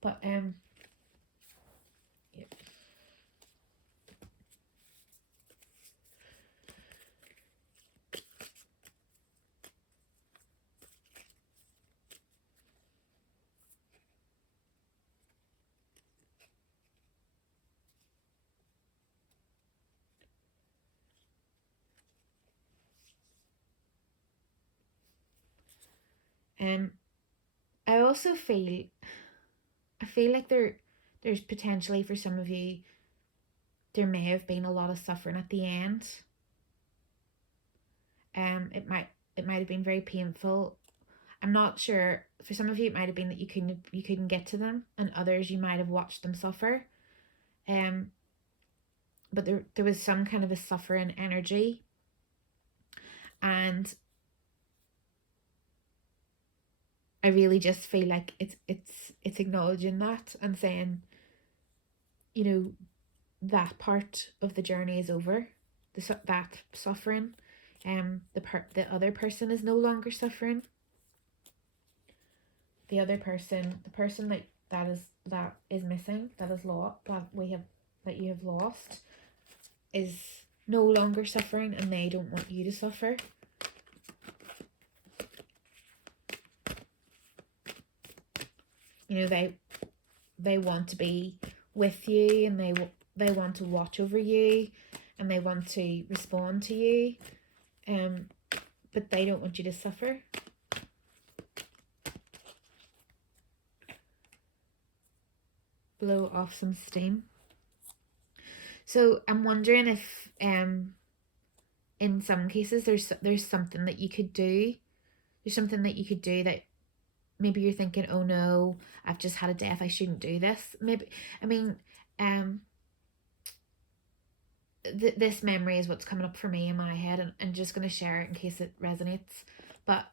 But yeah. Um, I also feel like there's potentially for some of you, there may have been a lot of suffering at the end, It might have been very painful. I'm not sure. For some of you, it might have been that you couldn't get to them, and others you might have watched them suffer. Um, but there was some kind of a suffering energy, and I really just feel like it's acknowledging that and saying, you know, that part of the journey is over. That suffering, the other person is no longer suffering. The person that is missing, that you have lost, is no longer suffering, and they don't want you to suffer. They want to be with you, and they want to watch over you, and they want to respond to you, but they don't want you to suffer. Blow off some steam. So I'm wondering if in some cases there's something that you could do. There's something that you could do that maybe you're thinking, oh no, I've just had a death, I shouldn't do this. This memory is what's coming up for me in my head, and I'm just going to share it in case it resonates. But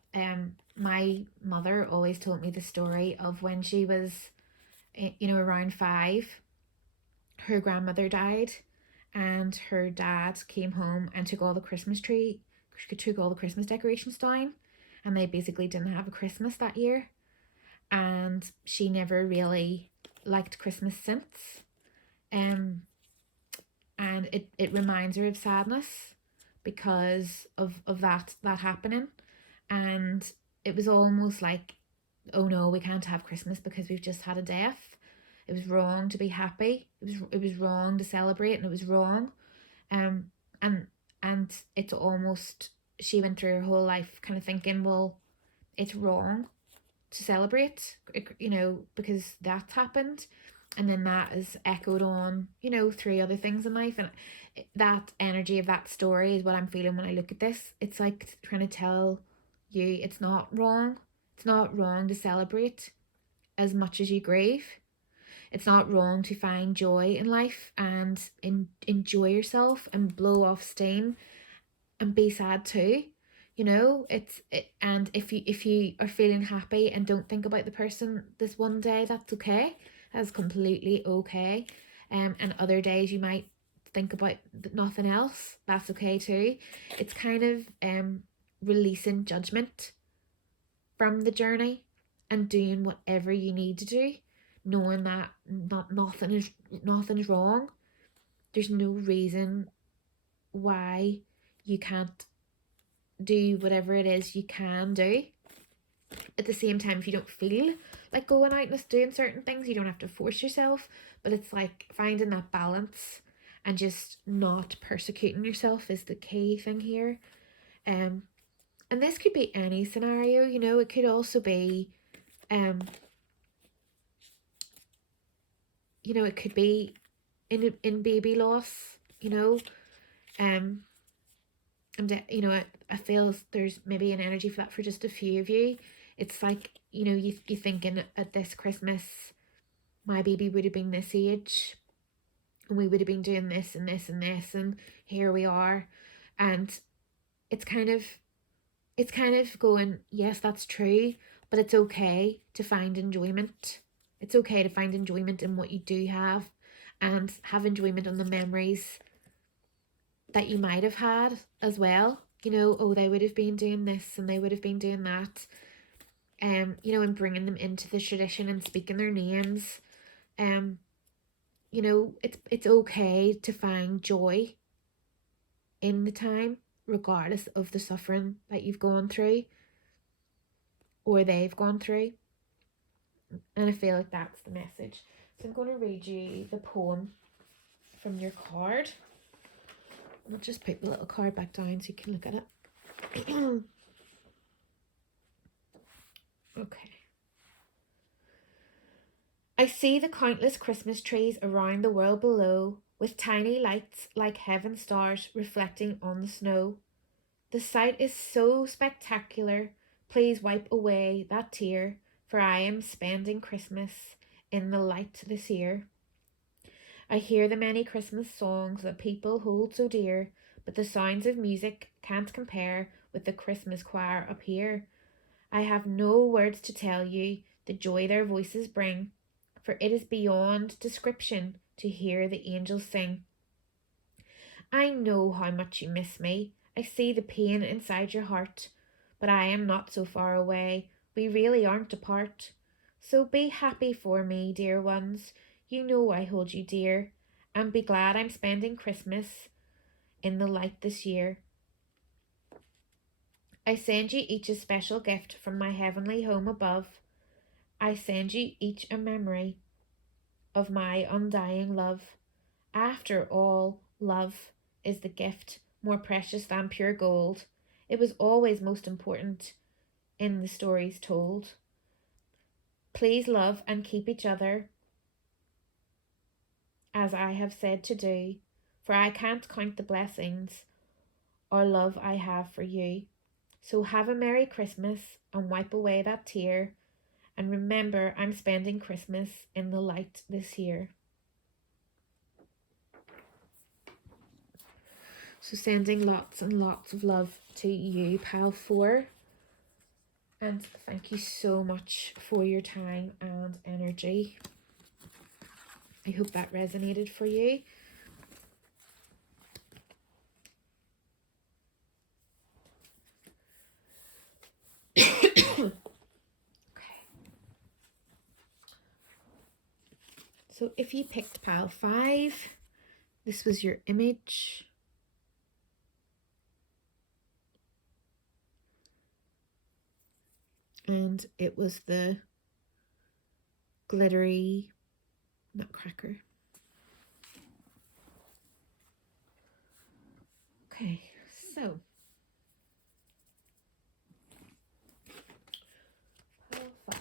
my mother always told me the story of when she was around 5, her grandmother died, and her dad came home and took all the Christmas decorations down, and they basically didn't have a Christmas that year, and she never really liked Christmas since. And it reminds her of sadness because of that happening. And it was almost like, oh no, we can't have Christmas because we've just had a death. It was wrong to be happy. It was wrong to celebrate, and it was wrong. And it's almost, she went through her whole life kind of thinking, well, it's wrong to celebrate, because that's happened. And then that is echoed on, 3 other things in life. And that energy of that story is what I'm feeling when I look at this. It's like trying to tell you it's not wrong. It's not wrong to celebrate as much as you grieve. It's not wrong to find joy in life and enjoy yourself and blow off steam and be sad too. And if you are feeling happy and don't think about the person this one day, that's okay. That's completely okay. And other days you might think about nothing else. That's okay too. It's kind of releasing judgment from the journey and doing whatever you need to do, knowing that nothing is wrong. There's no reason why you can't do whatever it is you can do. At the same time, if you don't feel like going out and doing certain things, you don't have to force yourself. But it's like finding that balance and just not persecuting yourself is the key thing here. And this could be any scenario. It could also be it could be in baby loss. I feel there's maybe an energy for that for just a few of you. It's like, you thinking at this Christmas, my baby would have been this age, and we would have been doing this and this and this, and here we are. And it's kind of going, yes, that's true, but it's okay to find enjoyment. It's okay to find enjoyment in what you do have, and have enjoyment on the memories that you might have had as well. Oh, they would have been doing this and they would have been doing that. And bringing them into the tradition and speaking their names. It's okay to find joy in the time, regardless of the suffering that you've gone through or they've gone through. And I feel like that's the message. So I'm going to read you the poem from your card. I'll just put the little card back down so you can look at it. Okay. I see the countless Christmas trees around the world below, with tiny lights like heaven stars reflecting on the snow. The sight is so spectacular. Please wipe away that tear, for I am spending Christmas in the light this year. I hear the many Christmas songs that people hold so dear, but the sounds of music can't compare with the Christmas choir up here. I have no words to tell you the joy their voices bring, for it is beyond description to hear the angels sing. I know how much you miss me. I see the pain inside your heart, but I am not so far away. We really aren't apart. So be happy for me, dear ones. You know I hold you dear, and be glad I'm spending Christmas in the light this year. I send you each a special gift from my heavenly home above. I send you each a memory of my undying love. After all, love is the gift more precious than pure gold. It was always most important in the stories told. Please love and keep each other as I have said to do, for I can't count the blessings or love I have for you. So have a Merry Christmas and wipe away that tear, and remember I'm spending Christmas in the light this year. So sending lots and lots of love to you, Pal 4. And thank you so much for your time and energy. I hope that resonated for you. Okay. So if you picked Pile 5, this was your image. And it was the glittery nutcracker. Okay, so Pile 5.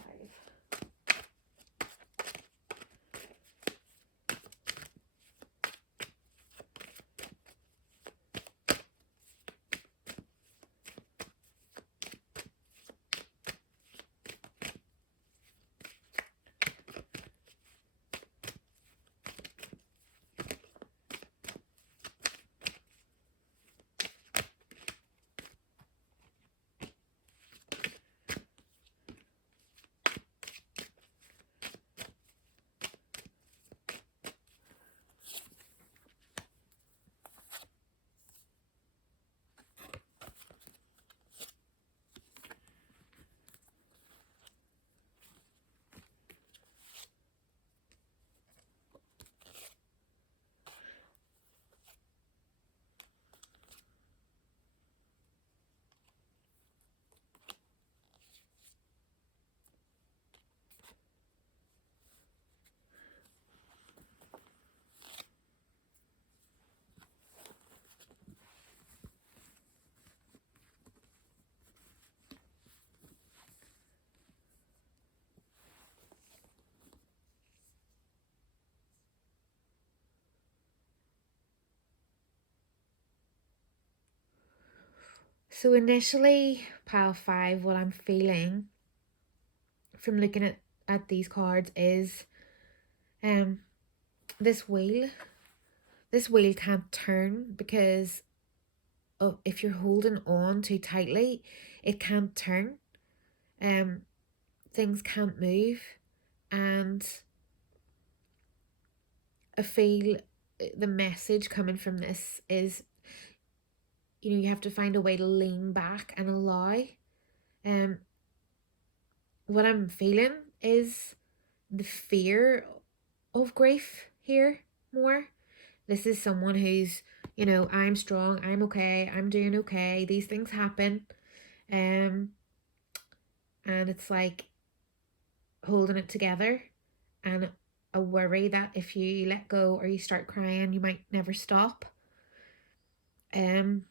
So initially, Pile 5, what I'm feeling from looking at these cards is um this wheel. This wheel can't turn because if you're holding on too tightly, it can't turn. Things can't move, and I feel the message coming from this is, you have to find a way to lean back and allow. What I'm feeling is the fear of grief here more. This is someone who's, I'm strong, I'm okay, I'm doing okay, these things happen. And it's like holding it together, and a worry that if you let go or you start crying, you might never stop. And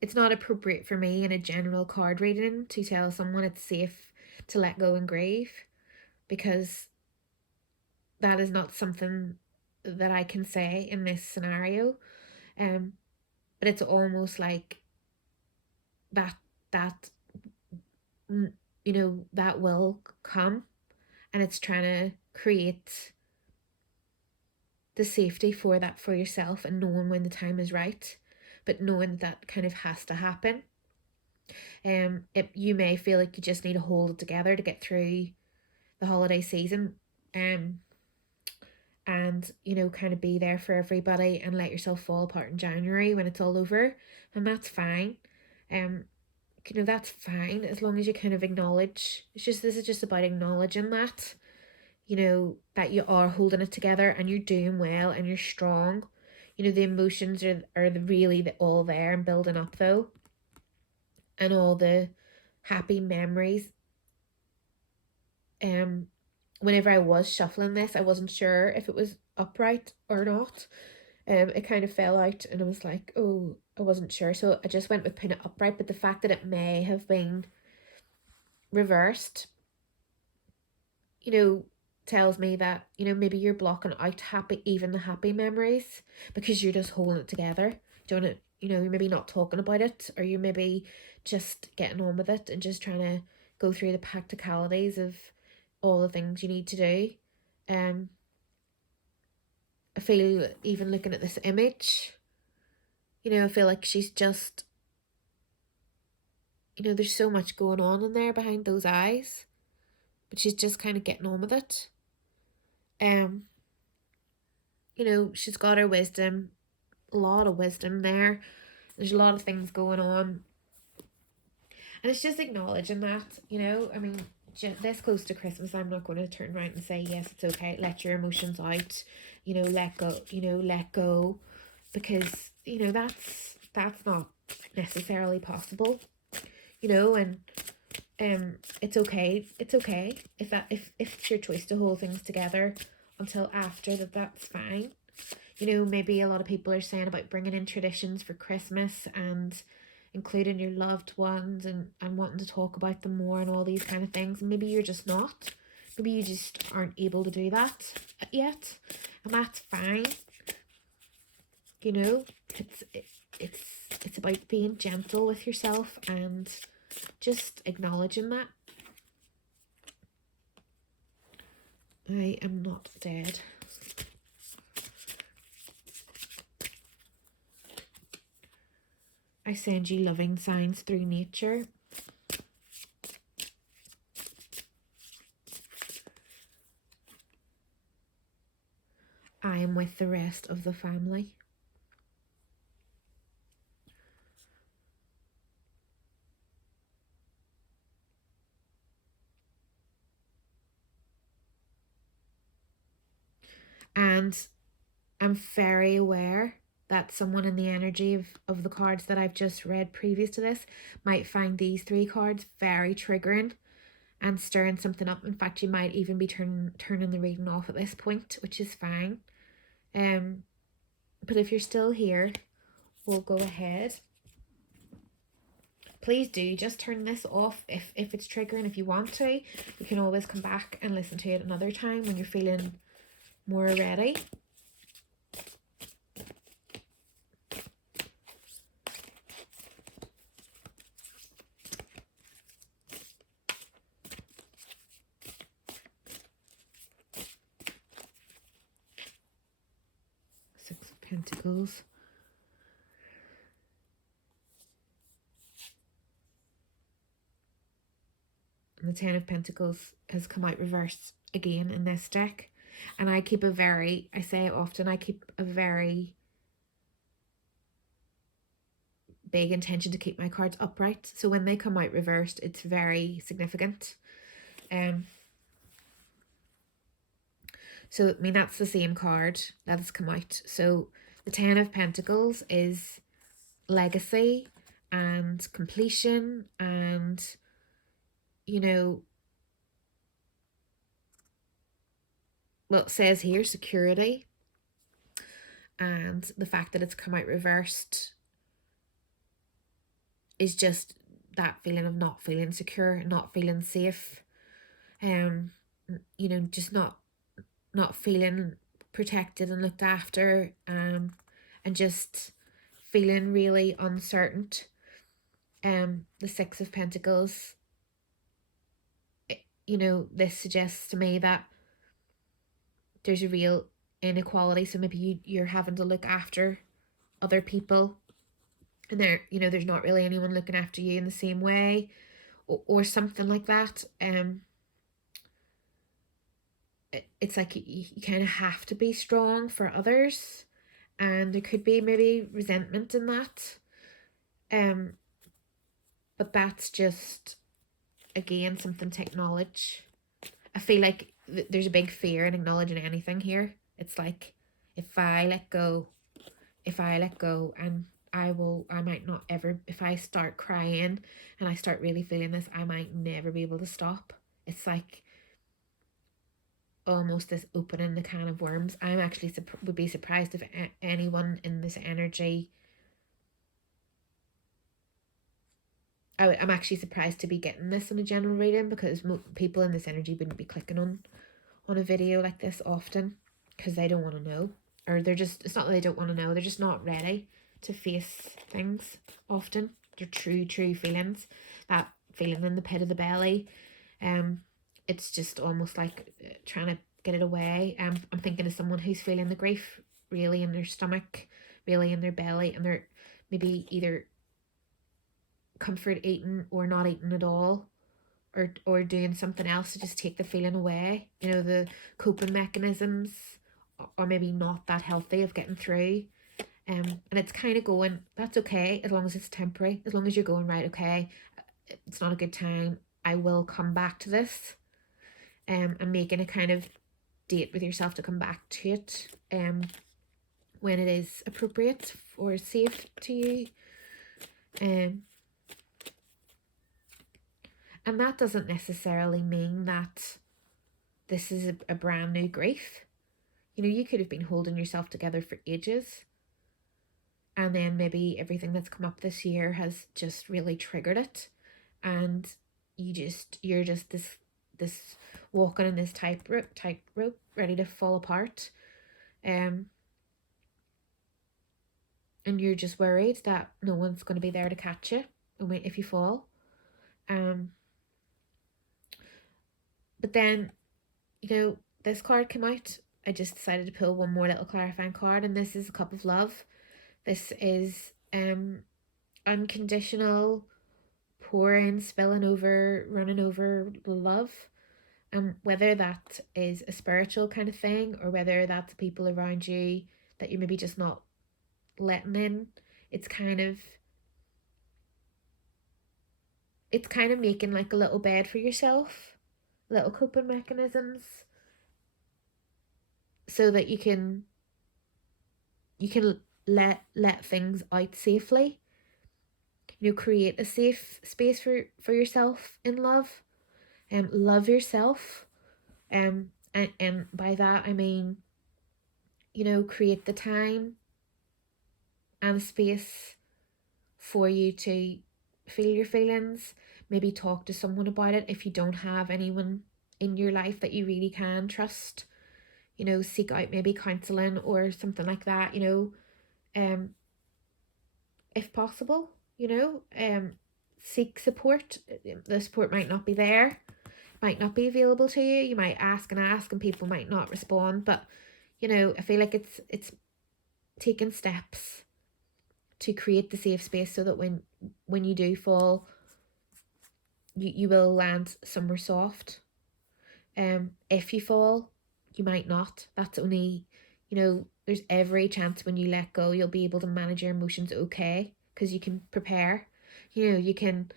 it's not appropriate for me in a general card reading to tell someone it's safe to let go and grieve, because that is not something that I can say in this scenario. But it's almost like that that that will come, and it's trying to create the safety for that for yourself, and knowing when the time is right, but knowing that kind of has to happen. You may feel like you just need to hold it together to get through the holiday season, um, and kind of be there for everybody and let yourself fall apart in January when it's all over, and that's fine. Um, that's fine as long as you kind of acknowledge. This is just about acknowledging that, that you are holding it together and you're doing well and you're strong. The emotions are all there and building up though, and all the happy memories. Whenever I was shuffling this, I wasn't sure if it was upright or not. It kind of fell out and I was like, oh, I wasn't sure. So I just went with putting it upright. But the fact that it may have been reversed, tells me that, maybe you're blocking out even the happy memories, because you're just holding it together. Doing it, you're maybe not talking about it, or you're maybe just getting on with it and just trying to go through the practicalities of all the things you need to do. I feel, even looking at this image, I feel like she's just, there's so much going on in there behind those eyes, but she's just kind of getting on with it. She's got her wisdom, a lot of wisdom there. There's a lot of things going on. And it's just acknowledging that, I mean, this close to Christmas, I'm not going to turn around and say, yes, it's okay, let your emotions out, let go, let go. Because, that's not necessarily possible, and it's okay. It's okay if it's your choice to hold things together until after that's fine. Maybe a lot of people are saying about bringing in traditions for Christmas and including your loved ones, and wanting to talk about them more and all these kind of things. And maybe you're just not. Maybe you just aren't able to do that yet, and that's fine. It's about being gentle with yourself and just acknowledging that. I am not dead. I send you loving signs through nature. I am with the rest of the family. And I'm very aware that someone in the energy of the cards that I've just read previous to this might find these 3 cards very triggering and stirring something up. In fact, you might even be turning the reading off at this point, which is fine. But if you're still here, we'll go ahead. Please do just turn this off if it's triggering. If you want to, you can always come back and listen to it another time when you're feeling more ready. Six of Pentacles. And the Ten of Pentacles has come out reversed again in this deck. And I keep I say it often, I keep a very big intention to keep my cards upright. So when they come out reversed, it's very significant. So, I mean, that's the same card that has come out. So the Ten of Pentacles is legacy and completion and, well, it says here security. And the fact that it's come out reversed is just that feeling of not feeling secure, not feeling safe, just not feeling protected and looked after, and just feeling really uncertain. The Six of Pentacles, this suggests to me that there's a real inequality. So maybe you're having to look after other people, and there's not really anyone looking after you in the same way, or something like that. It's like you kind of have to be strong for others, and there could be maybe resentment in that. But that's just, again, something to acknowledge. I feel like there's a big fear in acknowledging anything here. It's like, if I let go, and I might not ever, if I start crying and I start really feeling this, I might never be able to stop. It's like almost this opening the can of worms. I'm actually would be surprised if anyone in this energy, I'm actually surprised to be getting this in a general reading, because people in this energy wouldn't be clicking on a video like this often, because they don't want to know, or it's not that they don't want to know, they're just not ready to face things often, their true feelings, that feeling in the pit of the belly. It's just almost like trying to get it away. I'm thinking of someone who's feeling the grief really in their stomach, really in their belly, and they're maybe either comfort eating or not eating at all, or doing something else to just take the feeling away. The coping mechanisms are maybe not that healthy of getting through. And it's kind of going, that's okay, as long as it's temporary, as long as you're going, right, okay, it's not a good time, I will come back to this. And making a kind of date with yourself to come back to it when it is appropriate or safe to you. And that doesn't necessarily mean that this is a brand new grief. You could have been holding yourself together for ages, and then maybe everything that's come up this year has just really triggered it, and you're just this walking in this tightrope ready to fall apart. And you're just worried that no one's going to be there to catch you if you fall. But then, this card came out. I just decided to pull one more little clarifying card, and this is a Cup of Love. This is unconditional, pouring, spilling over, running over love. Whether that is a spiritual kind of thing, or whether that's people around you that you're maybe just not letting in, it's kind of making like a little bed for yourself, little coping mechanisms, so that you can let things out safely. Create a safe space for yourself in love, and love yourself. And by that I mean, create the time and space for you to feel your feelings. Maybe talk to someone about it if you don't have anyone in your life that you really can trust. Seek out maybe counseling or something like that, if possible. Seek support. The support might not be there, might not be available to you. You might ask and people might not respond, but I feel like it's taking steps to create the safe space, so that when you do fall, you will land somewhere soft. If you fall, you might not. That's only, there's every chance when you let go, you'll be able to manage your emotions okay, because you can prepare. You can,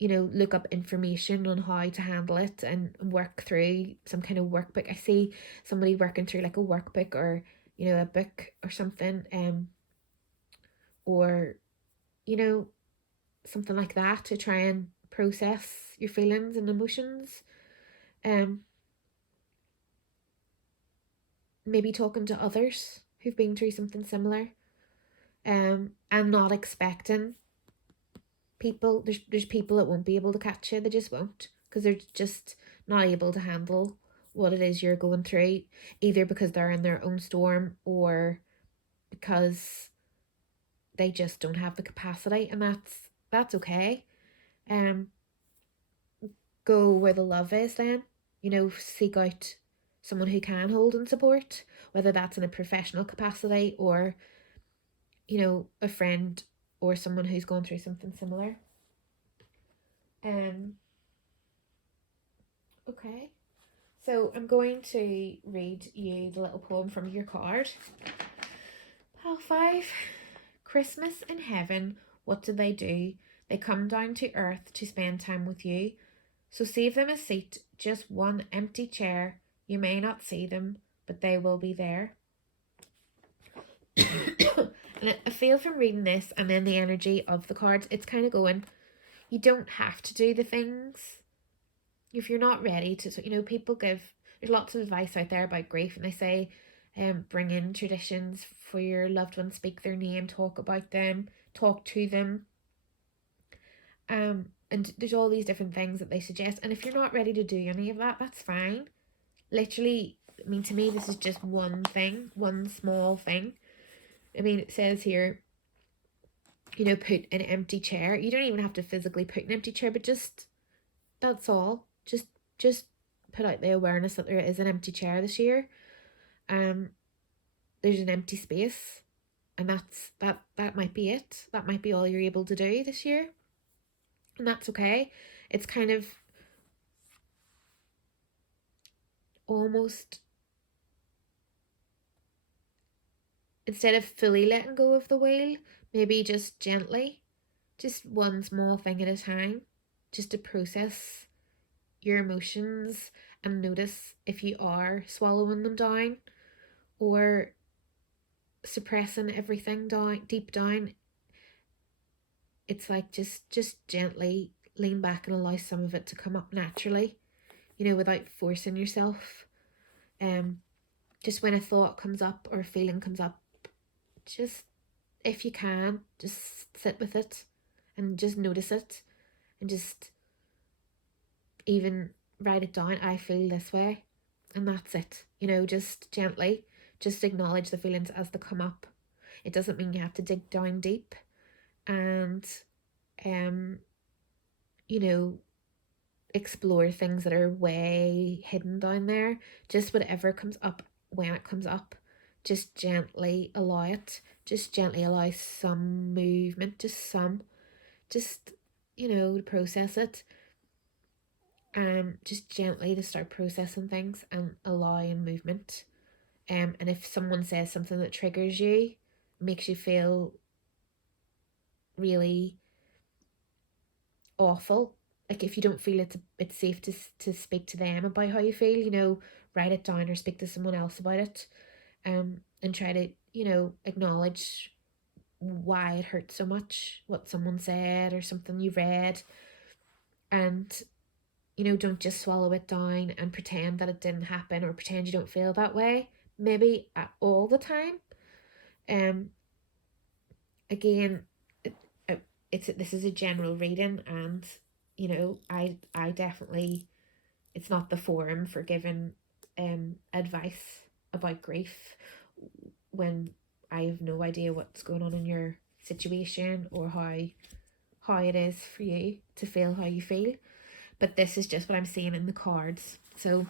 look up information on how to handle it and work through some kind of workbook. I see somebody working through like a workbook, or, a book or something, or, something like that, to try and process your feelings and emotions. Maybe talking to others who've been through something similar, and not expecting people. There's people that won't be able to catch you. They just won't, because they're just not able to handle what it is you're going through, either because they're in their own storm, or because they just don't have the capacity, and that's okay. Um, go where the love is then. Seek out someone who can hold and support, whether that's in a professional capacity or, a friend or someone who's gone through something similar. Okay. So I'm going to read you the little poem from your card. Pile 5. Christmas in heaven, what do? They come down to earth to spend time with you. So save them a seat, just one empty chair. You may not see them, but they will be there. And I feel from reading this and then the energy of the cards, it's kind of going, you don't have to do the things if you're not ready to. People there's lots of advice out there about grief, and they say, bring in traditions for your loved ones, speak their name, talk about them, talk to them. And there's all these different things that they suggest, and if you're not ready to do any of that, that's fine. Literally, to me, this is just one thing, one small thing. It says here, put an empty chair. You don't even have to physically put an empty chair, but just, that's all. Just put out the awareness that there is an empty chair this year. There's an empty space, and that might be it. That might be all you're able to do this year, and that's okay. It's kind of almost, instead of fully letting go of the wheel, maybe just gently, just one small thing at a time, just to process your emotions and notice if you are swallowing them down or suppressing everything down deep down. It's like just gently lean back and allow some of it to come up naturally, without forcing yourself. Just when a thought comes up or a feeling comes up, just, if you can, just sit with it and just notice it, and just even write it down. I feel this way, and that's it. Just gently, just acknowledge the feelings as they come up. It doesn't mean you have to dig down deep and explore things that are way hidden down there. Just whatever comes up, when it comes up, just gently allow it. Just gently allow some movement, just to process it. Just gently to start processing things and allowing movement. And if someone says something that triggers you, makes you feel really awful, like if you don't feel it's safe to speak to them about how you feel, write it down or speak to someone else about it. And try to, acknowledge why it hurt so much, what someone said or something you read. And don't just swallow it down and pretend that it didn't happen, or pretend you don't feel that way maybe all the time. Again, this is a general reading, and I definitely, it's not the forum for giving advice about grief when I have no idea what's going on in your situation or how it is for you to feel how you feel. But this is just what I'm seeing in the cards. So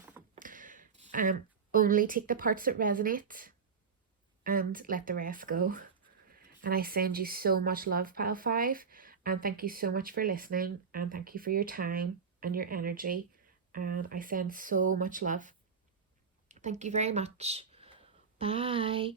only take the parts that resonate and let the rest go. And I send you so much love, Pile 5. And thank you so much for listening. And thank you for your time and your energy. And I send so much love. Thank you very much. Bye.